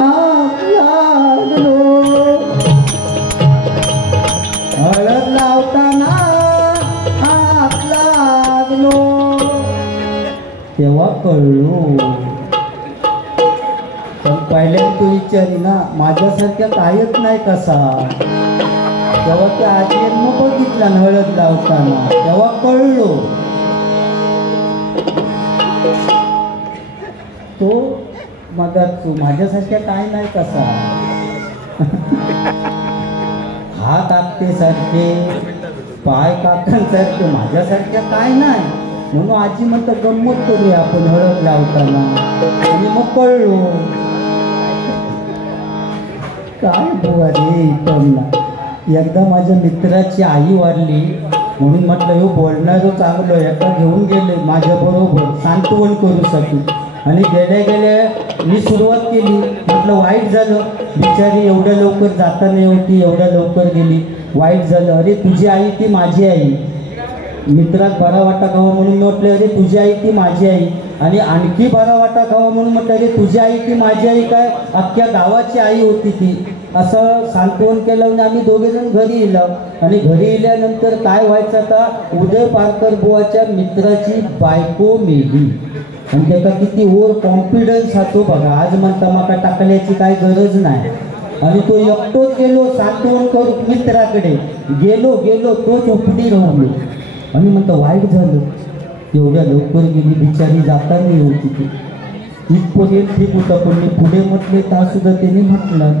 हात लागलो हळद लावताना हात लागलो तेव्हा कळलो पण पहिल्यांदा तू विचारी ना माझ्यासारख्या कायच नाही कसा तेव्हा त्या आजीनं बघितला हळद लावताना तेव्हा कळलो तो मगात माझ्यासारख्या काय नाही कसा हात आपटे सारखे पाय काकांसारखे माझ्यासारख्या काय नाही म्हणून आजी म्हणतं गंमत करूया आपण हळद लावताना आणि मग कळलो काय बुवा रे पण एकदा माझ्या मित्राची आई वारली म्हणून म्हटलं हो बोलणारं चांगलं एका घेऊन गेले माझ्याबरोबर सांत्वन करू शकू आणि गेल्या मी सुरुवात केली म्हटलं वाईट झालं बिचारी एवढ्या लवकर जाता नाही होती एवढ्या लवकर गेली वाईट झालं अरे तुझी आई ती माझी आई मित्रात बारा वाटा खावा म्हणून म्हटलं अरे तुझी आई ती माझी आई, आणि आणखी बारा वाटा खावा म्हणून म्हटलं अरे तुझी आई ती माझी आई काय, अख्ख्या गावाची आई होती ती. असं सांत्वन केलं आणि आम्ही दोघेजण घरी येलो. आणि घरी येल्यानंतर काय व्हायचं, आता उदय पारकर बुवाच्या मित्राची बायको मेली आणि त्याचा किती ओव्हर कॉन्फिडन्स हा तो बघा. आज म्हणता माका टाकल्याची काय गरज नाही, आणि तो एकटोच गेलो सांत्वन करून मित्राकडे गेलो तोच उपडी राहलो. आणि म्हणतो वाईट झालं, एवढ्या लवकर गेली बिचारी, जाता नाही होती ती. इथपर्यंत ठीक होता, पण मी पुढे म्हटले ता सुद्धा त्यांनी म्हटलं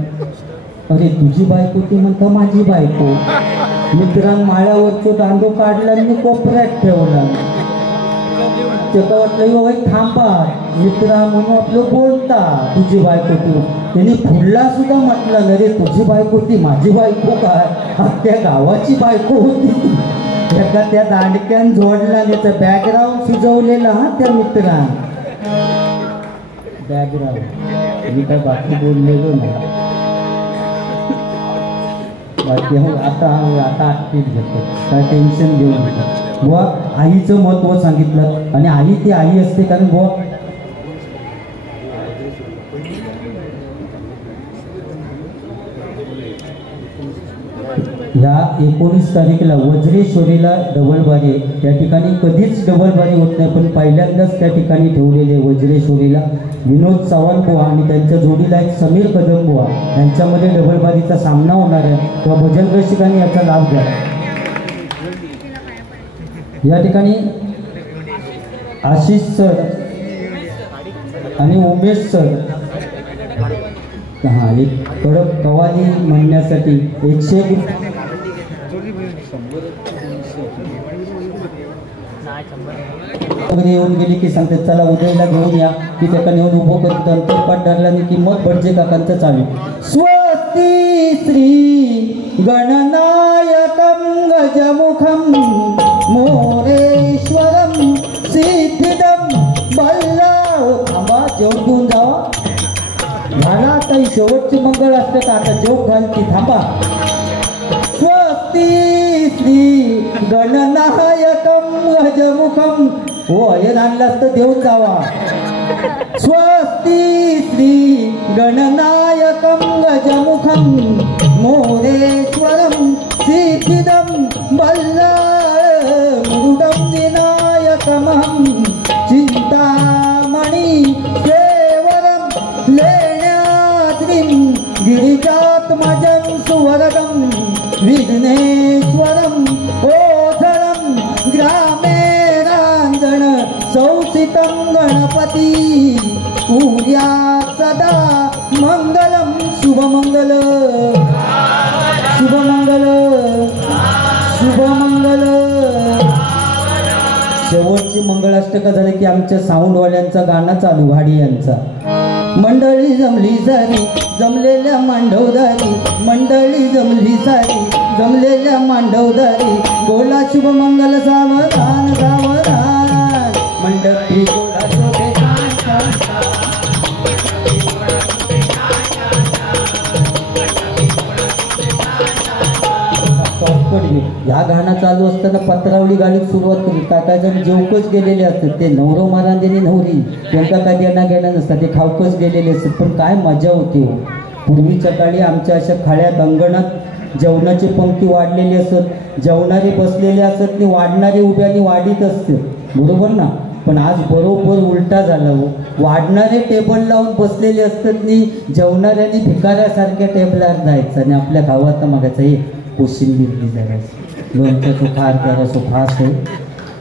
अरे तुझी बायको, ती म्हणता माझी बायको. मित्रांनी माळ्यावरचं दांडो काढला आणि कोपऱ्यात ठेवला. त्याला वाटलं यो थांबा मित्रा म्हणून आपलं बोलता तुझी बायको तू. त्यांनी पुढला सुद्धा म्हटलं अरे तुझी बायको ती माझी बायको काय, त्या गावाची बायको होती. त्या दांडक्यान जोडला, त्याचा बॅकग्राऊंड सुचवलेला हा त्या मित्रांनी. बॅकग्राऊंड मी काय बाकी बोललेलो नाही, बाकी आता आठवीत घेतो, काय टेन्शन घेऊ नका. बुवा आईचं महत्त्व सांगितलं, आणि आई ती आई असते. कारण बुवा ह्या 19 तारखेला वज्रेश्वरीला डबलबारी आहे. त्या ठिकाणी कधीच डबलबारी होत नाही, पण पहिल्यांदाच त्या ठिकाणी ठेवलेले वज्रेश्वरीला विनोद चव्हाण बुवा आणि त्यांच्या जोडीला एक समीर कदम बुवा यांच्यामध्ये डबलबारीचा सामना होणार आहे. तेव्हा भजन रसिकांनी याचा लाभ घ्या. या ठिकाणी आशिष सर आणि उमेश सर एक कडक कवाली म्हणण्यासाठी 100 येऊन गेली की सांगते चला उदयला घेऊन या, की त्याला नेऊन उभं करत अंतरपाठ धरल्याने किंमत भटजे काकांचं चालू. स्वस्ती श्री गणनायकं गजमुखं मोरेश्वरं सिद्धिदं बल्लाळ. थांबा, जेवण घेऊन जावा. झाला आता शेवटची मंगळ असते का, आता जेव घालती. थांबा. स्वस्ती श्री गणनायकं गजमुखं. हो अयन आणलास तर देऊन जावा. स्वस्ती श्री गणनायकं गजमुखं मोरेश्वरं सिद्धिदं बल्लाळमुरुडं विनायकमहं चिंतामणि केवलं लेण्याद्रिं गिरिजात्मजं सुवरदं विघ्नेश्वरं ओझरं ग्रामेरांगण संसितं गणपती पूर्या सदा मंगलम शुभमंगल शुभमंगल शुभमंगल. शेवटची मंगळाष्टका झाली की आमच्या साऊंडवाल्यांचा गाणं चालू, घाडी यांचा. मंडळी जमली सारी जमलेल्या मांडवदारी, मंडळी जमली सारी जमलेल्या मांडवदारी, बोला शुभमंगल सावधान सावधान. मंडळी बोला शोभे ह्या गाणं चालू असताना पत्रावळी गाडीत सुरुवात केली. काय जण जेवकच गेलेले असतात, ते नवरव महाराजांनी नवरी त्यांचा काय देणं घेणं नसतात, ते खावकच गेलेले असतात. पण काय मजा होती हो. पूर्वीच्या काळी आमच्या अशा खाड्यात अंगणात जेवणाची पंक्ती वाढलेली असत, जेवणारे बसलेले असत आणि वाढणारे उभ्याने वाढीत असते, बरोबर ना. पण आज बरोबर उलटा झाला हो. वाढणारे टेबल लावून बसलेले असतात आणि जेवणाऱ्यांनी भिकाऱ्यासारख्या टेबलावर जायचं आणि आपल्या गावात मागायचं हे कोशिंबीर जरा लोणचं चोखा अर्ध्याचा फास आहे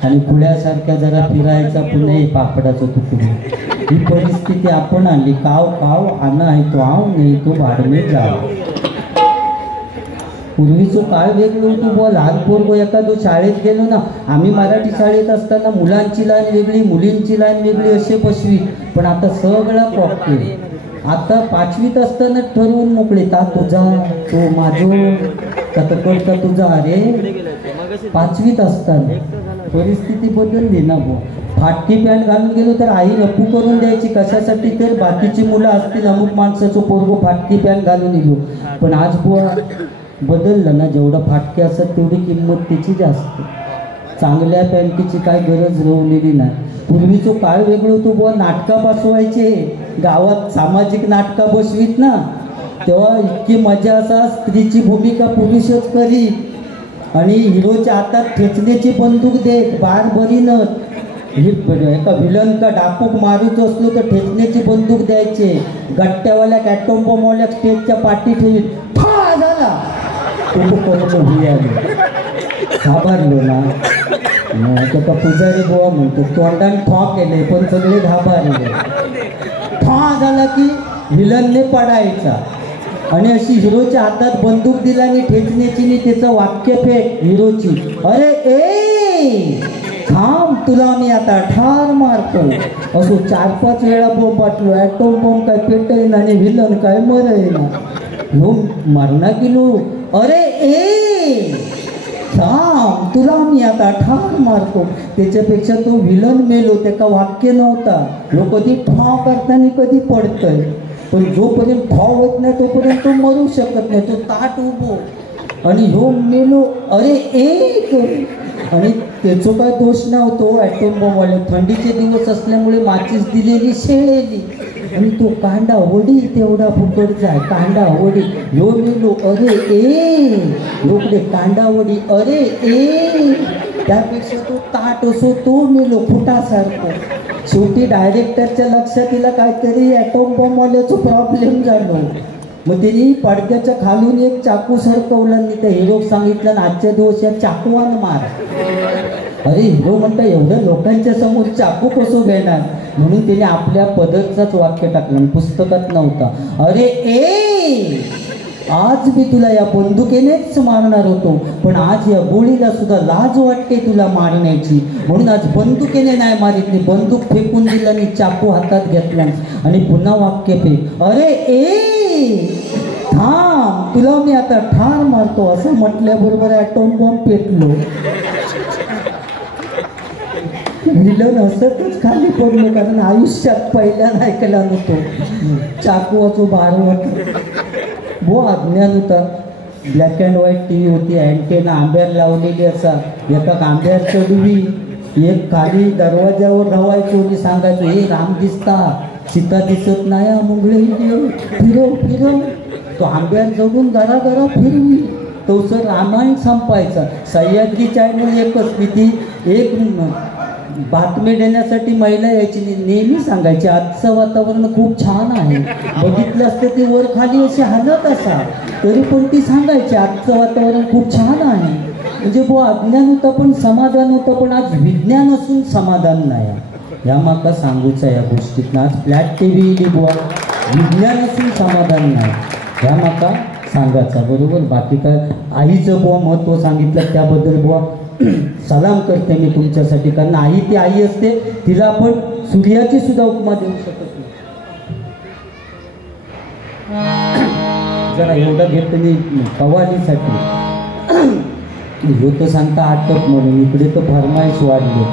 आणि पुण्यासारख्या जरा फिरायचा पुन्हा पापडाचं तुकडे. ही परिस्थिती आपण आणली. काव काव आणा आहे तो आव नाही तो भाडमे जाव. पूर्वीचं काळ वेगळं होतं बुवा. लहान पोरगो एखादं शाळेत गेलो ना, आम्ही मराठी शाळेत असताना मुलांची लाईन वेगळी मुलींची लाईन वेगळी असे 5वी. पण आता सगळं प्रॉब्लेम. आता 5वीत असताना ठरवून मोकळे ता तुझा तो माझो कथकडचा तुझा. अरे 5वीत असताना परिस्थिती बदलली ना बुवा. फाटकी पॅन्ट घालून गेलो तर आई रप्पू करून द्यायची. कशासाठी तर बाकीची मुलं असतील, अमुक माणसाचं पोरगो फाटकी पॅन्ट घालून येलो. पण आज बुवा बदललं ना, जेवढं फाटके असत तेवढी किंमत त्याची जास्त. चांगल्या पॅन्टीची काय गरज रवलेली नाही. पूर्वीचो काळ वेगळं होतो बुवा. नाटकं बसवायचे गावात, सामाजिक नाटकं बसवीत ना, तेव्हा इतकी मजा असा. स्त्रीची भूमिका पुरुषच करीत आणि हिरोच्या हातात ठेचण्याची बंदूक देत बार बरीनं. एका विलन का डाकूक मारूच असलो तर ठेचण्याची बंदूक द्यायचे. गट्ट्यावाल्या कॅटोम बॉम्बवाल्या स्टेजच्या पाठी ठेवीत फा झाला तो करून उभी आली. घाबरलो ना. त्याचा पुजारी बुवा म्हणतो तोंडाने ठॉ केले पण सगळे घाबरले. ठॉ झाला की विलनने पडायचा आणि अशी हिरोच्या हातात बंदूक दिला आणि ठेचण्याची त्याचं वाक्य फेक हिरोची, अरे ए थांब तुला मी आता ठार मारतो. असो 4-5 वेळा बॉम्ब वाटलो. ॲटोम बॉम्ब काय पेटेना आणि विलन काय मरेना. ह्यो मारणा गेलो, अरे ए थांब तुला मी आता ठार मारतो. त्याच्यापेक्षा तो विलन मेलो, त्याचा वाक्य नव्हता. ह्यो कधी ठॉ करताना कधी पडतंय, पण जोपर्यंत ठॉ होत नाही तोपर्यंत तो मरू शकत नाही. तो ताट उभो आणि ह्यो मेलो, अरे ए. आणि त्याचो काय दोष नव्हतो. ॲटोम बॉम्बवाले थंडीचे दिवस असल्यामुळे माचीस दिलेली शेळेली आणि तो कांदा वडी तेवढा फुकट जाय. कांदा वडी ह्यो मेलो, अरे ए. लोकडे कांदा वडी, अरे ए. त्यापेक्षा तो ताट असो तो मेलो फुटासारखं. शेवटी डायरेक्टरच्या लक्षात तिला काहीतरी ॲटोम बॉम्बवाल्याचं प्रॉब्लेम झालो. मग त्यांनी पडद्याच्या खालून एक चाकू सरकवला आणि त्या हिरो सांगितलं ना आजच्या दिवस या चाकूवानं मार. अरे हिरो म्हणता एवढ्या लोकांच्या समोर चाकू कसं घेणार, म्हणून त्याने आपल्या पदरचाच वाक्य टाकलं, पुस्तकात नव्हता. अरे ए आज मी तुला या बंदुकीनेच मारणार होतो, पण आज या गोळीला सुद्धा लाज वाटते तुला मारण्याची, म्हणून आज बंदुकीने नाही मारितली. बंदूक फेकून दिला आणि चाकू हातात घेतला आणि पुन्हा वाक्य फेक, अरे ए थांब तुला मी आता ठार मारतो. असं म्हटल्याबरोबर ॲटोम बॉम्ब पेटलो. विलन हसतच खाली पडलो, कारण आयुष्यात पहिल्यांदा ऐकायला नव्हतो चाकूवाचो बारवट. वो अज्ञान होता. Black and white T V होती. अँटेना आंब्यावर लावलेली असा. एका आंब्यावर चढवी, एक खाली दरवाज्यावर रवायचो आणि सांगायचो हे राम दिसता, सीता दिसत नाही, मुंगळे फिरव फिरव. तो आंब्यावर चढून घरा फिरवी. तो सर रामायण संपायचा. सह्याद्री चॅनल एकच ती एक बातमी देण्यासाठी महिला यायची, नेहमी सांगायची आजचं वातावरण खूप छान आहे. बघितलं असतं ती वर खाली अशी हालत असा, तरी पण ती सांगायची आजचं वातावरण खूप छान आहे. म्हणजे बुवा अज्ञान होतं पण समाधान होतं. पण आज विज्ञान असून समाधान नाही. या माका सांगूचं या गोष्टीत. आज फ्लॅट टी व्ही इली बुवा, विज्ञान असून समाधान नाही. ह्या माका सांगायचा बरोबर. बाकी काय आईचं बुवा महत्त्व सांगितलं त्याबद्दल बुवा सलाम करते मी तुमच्यासाठी. कारण आई ती आई असते, तिला आपण सूर्याची सुद्धा उपमा देऊ शकत नाही. जरा एवढा घेतो मी कवालीसाठी. हो तर सांगता आटप म्हणून इकडे तर फरमाईश वाढली.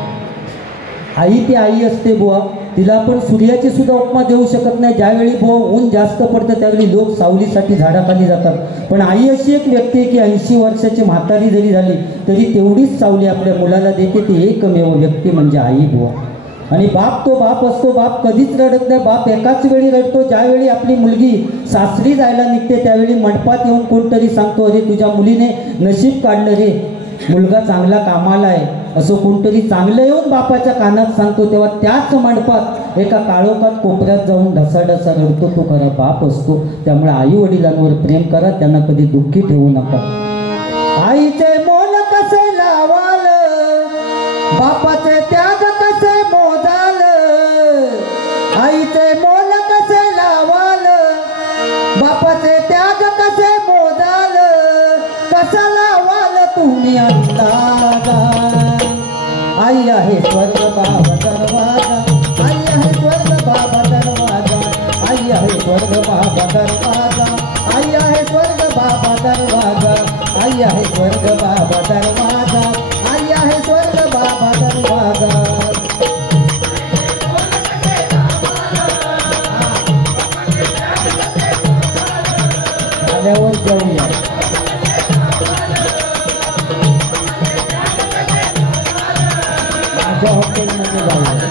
आई ती आई असते बुवा, तिला आपण सूर्याची सुद्धा उपमा देऊ शकत नाही. ज्यावेळी बुवा ऊन जास्त पडतं त्यावेळी लोक सावलीसाठी झाडाखाली जातात. पण आई अशी एक व्यक्ती आहे की 80 वर्षाची म्हातारी जरी झाली तरी तेवढीच सावली आपल्या मुलाला देते. ती एकमेव व्यक्ती म्हणजे आई बुवा. आणि बाप तो बाप असतो. बाप कधीच रडत नाही. बाप एकाच वेळी रडतो ज्यावेळी आपली मुलगी सासरी जायला निघते. त्यावेळी मंडपात येऊन कोणतरी सांगतो अरे तुझ्या मुलीने नशीब काढलं रे, मुलगा चांगला कामाला आहे, असं कोणतरी चांगलं येऊन बापाच्या कानात सांगतो. तेव्हा त्याच मंडपात एका काळोखात कोपऱ्यात जाऊन ढसाढसा रडतो तो खरा बाप असतो. त्यामुळे आई वडिलांवर प्रेम करा, त्यांना कधी दुःखी ठेवू नका. आईचे मोल कसे लावाल, बापाचे त्याग कसे मोजाल. आईचे मोल कसे लावाल, बापाचे त्याग कसे मोजाल. कसा लावाल तुम्ही अंदाजा. आई आहे स्वर्ग बाबा दरवाजा, आई आहे स्वर्ग बाबा दरवाजा, आई आहे स्वर्ग बाबा दरवाजा, आई आहे स्वर्ग बाबा दरवाजा, आई आहे स्वर्ग बाबा दरवाजा, आई आहे स्वर्ग बाबा दरवाजा. आल्यावर जाऊया. मध्ये जाऊया.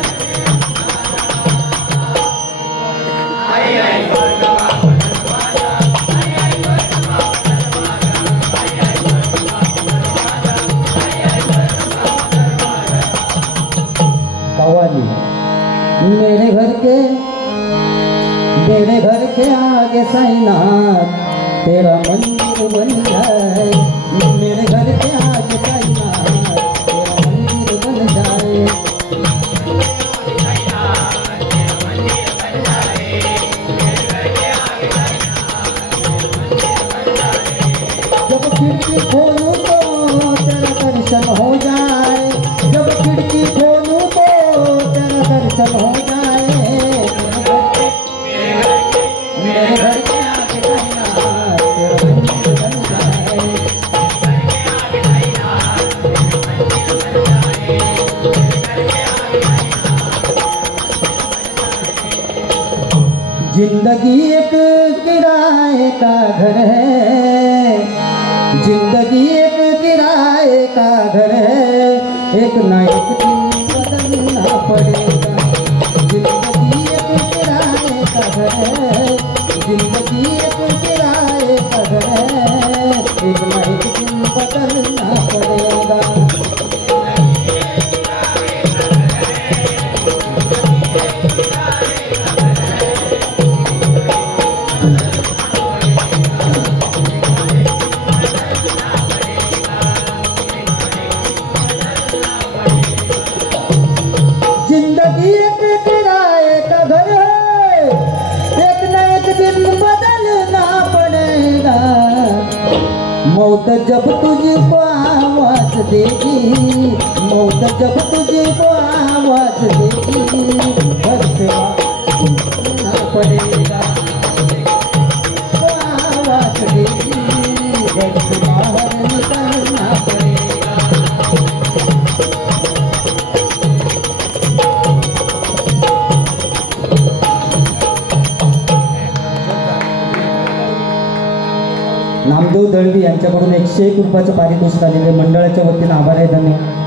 कव्वाली. मेरे घर के आगे साईनाथ तेरा मंदिर बन जाए. मेरे घर के आगे साईनाथ तेरा मंदिर बन जाए. जब खिड़की खोलूं तो तेरा दर्शन हो जाए. जब खिड़की खोलूं तो तेरा दर्शन हो जाए. मेरे घर के आगे साईनाथ तेरा मंदिर बन जाए. जिंदगी एक किराए का घर है. जिंदगी एक किराए का घर है. एक ना एक दिन बदलना पड़ेगा. जिंदगी एक किराए का घर है. जिंदगी एक किराए का घर है. एक ना एक दिन बदलना पड़ेगा. जिंदगी एक किराए का घर है. एक न एक दिन बदलना पड़ेगा. मौत जब तुझको आवाज देगी. मौत जब तुझको आवाज देगी. घर से निकलना पड़ेगा. आवाज देगी. घर से बाहर निकलना पड़ेगा. नामदेव दळवी यांच्याकडून 101 रुपयाचं पारितोषिक आलेले मंडळाच्या वतीने आभार आहे. धन्यवाद.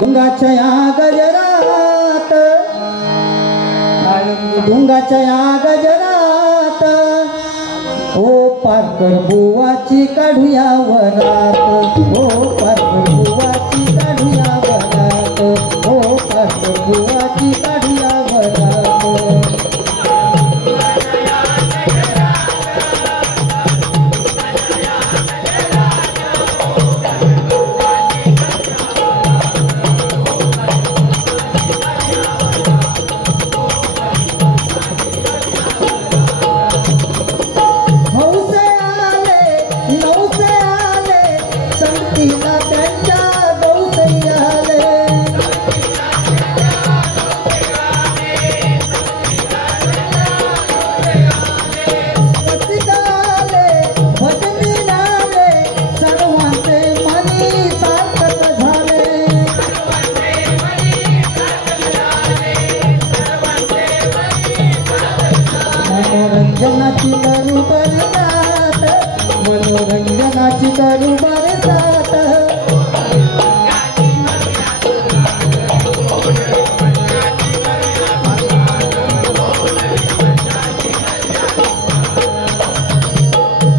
ढुंगाच्या या गजरात ढुंगाच्या या गजरात ओ पारकर बुवाची काढूया वरात. ओ पारकर बुवाची काढूया वरात. ओ पारकर बुवाची काढूया वरात. मनोरंजनाची करू बरसात. मनोरंजनाची करू बरसात.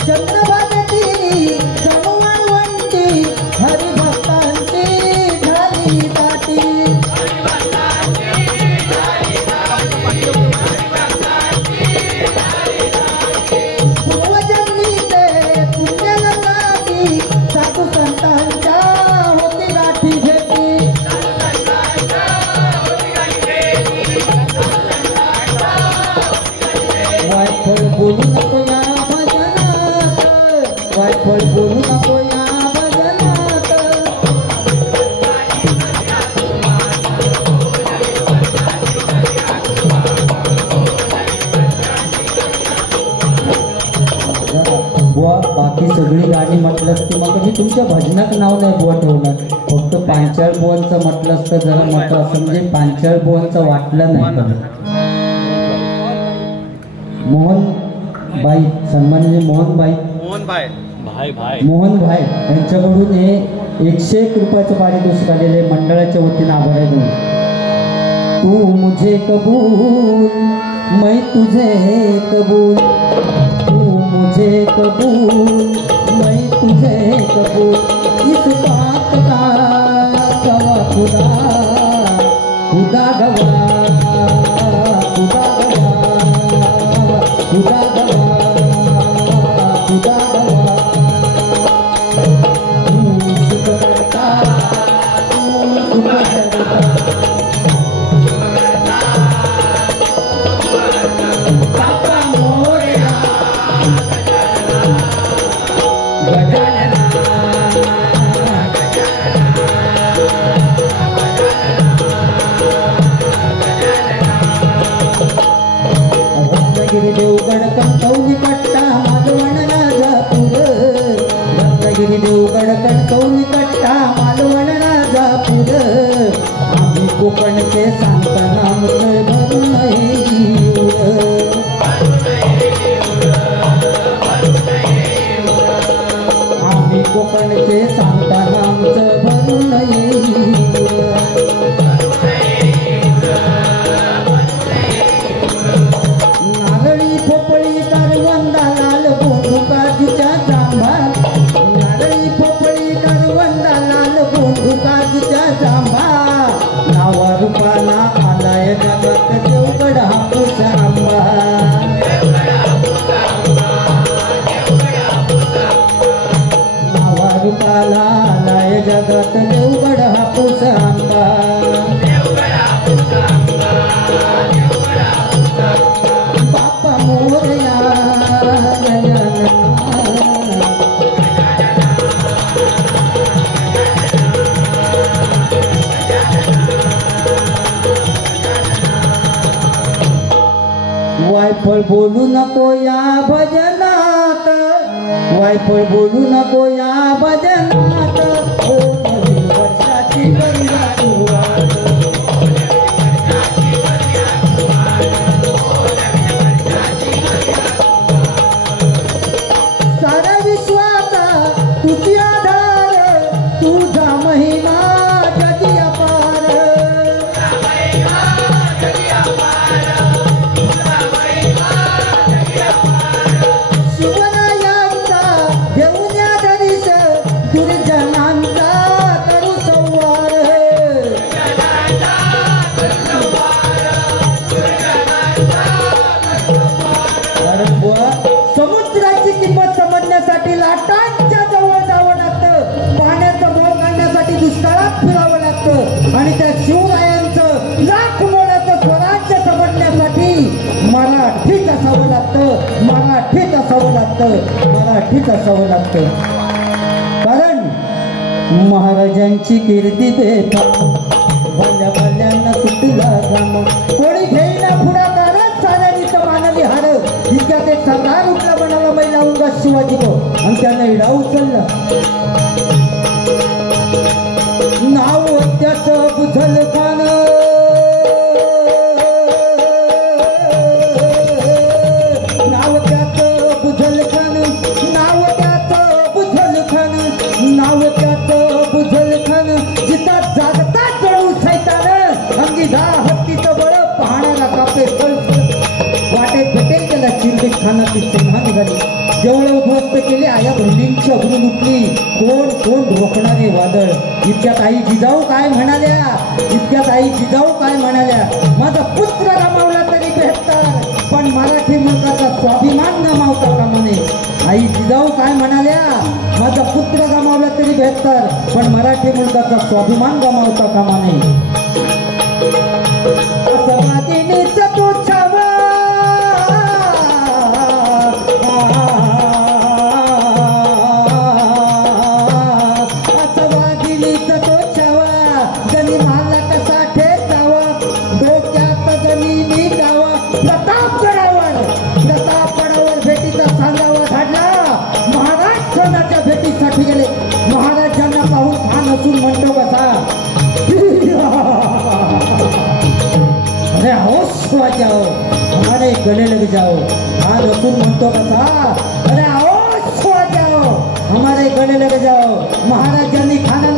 चंद्रभागेची जमवाळवंटी हरिभक्तांची झाली दाटी. पूर्वजन्मी ते पुण्याला लागी साधू संतांच्या होती गाठी भेटी. वायफळ बोलू नको या भजनात. वायफळ बोलू नको या भजनात. बुवा बाकी सगळी गाणी म्हटलंच की मग मी तुमच्या भजनात नाव नाही बुवा ठेवणार. फक्त पांचाळ बुवांचं म्हटलंच तर जरा मोठं असं म्हणजे पांचाळ बुवांचं वाटलं नाही. मोहन बाई सन्माननीय मोहन भाई यांच्याकडून हे 101 रुपयाचं पारितोषिक आलेले मंडळाच्या वतीने आभार आहे. तू मुझे कबूल मैं तुझे कबूल, तू मुझे कबूल मैं तुझे कबूल, इस बात का गवाह खुदा खुदा गवाह खुदा गवाह खुदा गवाह खुदा गवाह. तू सुख करता तू सुख करता बाप्पा मोरया गजानना रत्नागिरी देवगड कणकवली कट्टा मालवण राजापूर, रत्नागिरी देवगड कणकवली कट्टा मालवण राजापूर. आम्ही कोकणचे सांगताना आमचं भरून जीव, आम्ही कोकणचे सांगताना आमचं भरून जीव. नारळी पोपळी करवंदा लाल बोंडुकाजीच्या जांभा, नारळी पोपळी करवंदा लाल बोंडुकाजीच्या जांभा. नावा रूपाला आलाय जगात देवगड हापूस आंबा, नावा रूपाला आलाय जगात देवगड हापूस आंबा. बाप्पा मोरया गजानना वायफळ बोलू नको या भजनात, वायफळ बोलू नको या भजनात. हो नवीन वर्षाची गंगा सुरुवात, सारा विश्वाचा तुझी आधार, तुझा महिमा जगी अपार. शिवरायांचा घेऊन या धरीस दुर्जनांचा करू संवार. कारण बुवा समुद्राची किंमत समजण्यासाठी लाटांच्या जवळ जावं लागतं, पाण्याचं मोल काढण्यासाठी दुष्काळात फिरावं लागतं, आणि त्या शिवरायांचं लाख मोलाचं स्वराज्य समजण्यासाठी मराठीत असावं लागतं, मराठीत असावं लागतं, मराठीत असावं लागतं. कारण महाराजांची कीर्ती बेफाम, भल्या भल्यांना सुटला घाम. कोणी घेईना पुढाकारच साऱ्यांनीच मानली हार. इतक्यात एक सरदार उठला म्हणाला महिला उगा शिवाजी गो, आणि त्याने इडा उचलला. नाव त्याचं बुझल खान, नाव त्याचं बुझल खान, नाव त्याचं बुझल खान, नाव त्याचं बुझल खान. जिथं जागता जळू सैतान, अंगी धा हत्तीचं बळ पाहण्याला कापे फळफळ. वाटेत भेटेल त्याला चिरबीट खानाची चिन्हा निघाली. देवळं उद्ध्वस्त केले, आया बहिणींची अगरून उठली. कोण कोण रोखणारे वादळ. इतक्यात आई जिजाऊ काय म्हणाल्या, इतक्यात आई जिजाऊ काय म्हणाल्या. माझा पुत्र गमावला तरी बेहत्तर, पण मराठी मुलगाचा स्वाभिमान गमावता कामा नये. आई जिजाऊ काय म्हणाल्या, माझा पुत्र गमावला तरी बेहत्तर, पण मराठी मुलगाचा स्वाभिमान गमावता कामा नये. असवादिनीच तुझ्यावर भेटीसाठी गेले. महाराजांना पाहून हा नसून म्हणतो कसा, अरे आओ जाओ हमारे गले लग जाओ. हा नसून म्हणतो कसा, अरे आओ जाओ हमारे गले लग जाओ. महाराजांनी खाना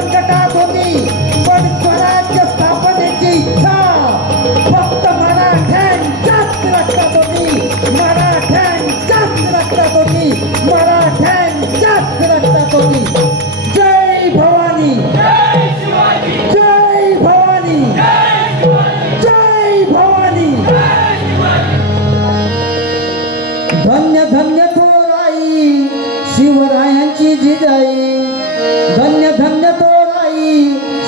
मनगटात होती, पण स्वराज्य स्थापनेची इच्छा फक्त मराठ्यांच्याच रक्तात होती, मराठ्यांच्याच रक्तात होती, मराठ्यांच्याच रक्तात होती. जय भवानी, जय भवानी, जय भवानी. धन्य धन्य थोराई शिवरायांची जिजाई, धन्य धन्य थोराई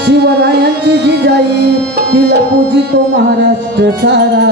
शिवरायांची जिजाई, तिला पूजितो महाराष्ट्र सारा.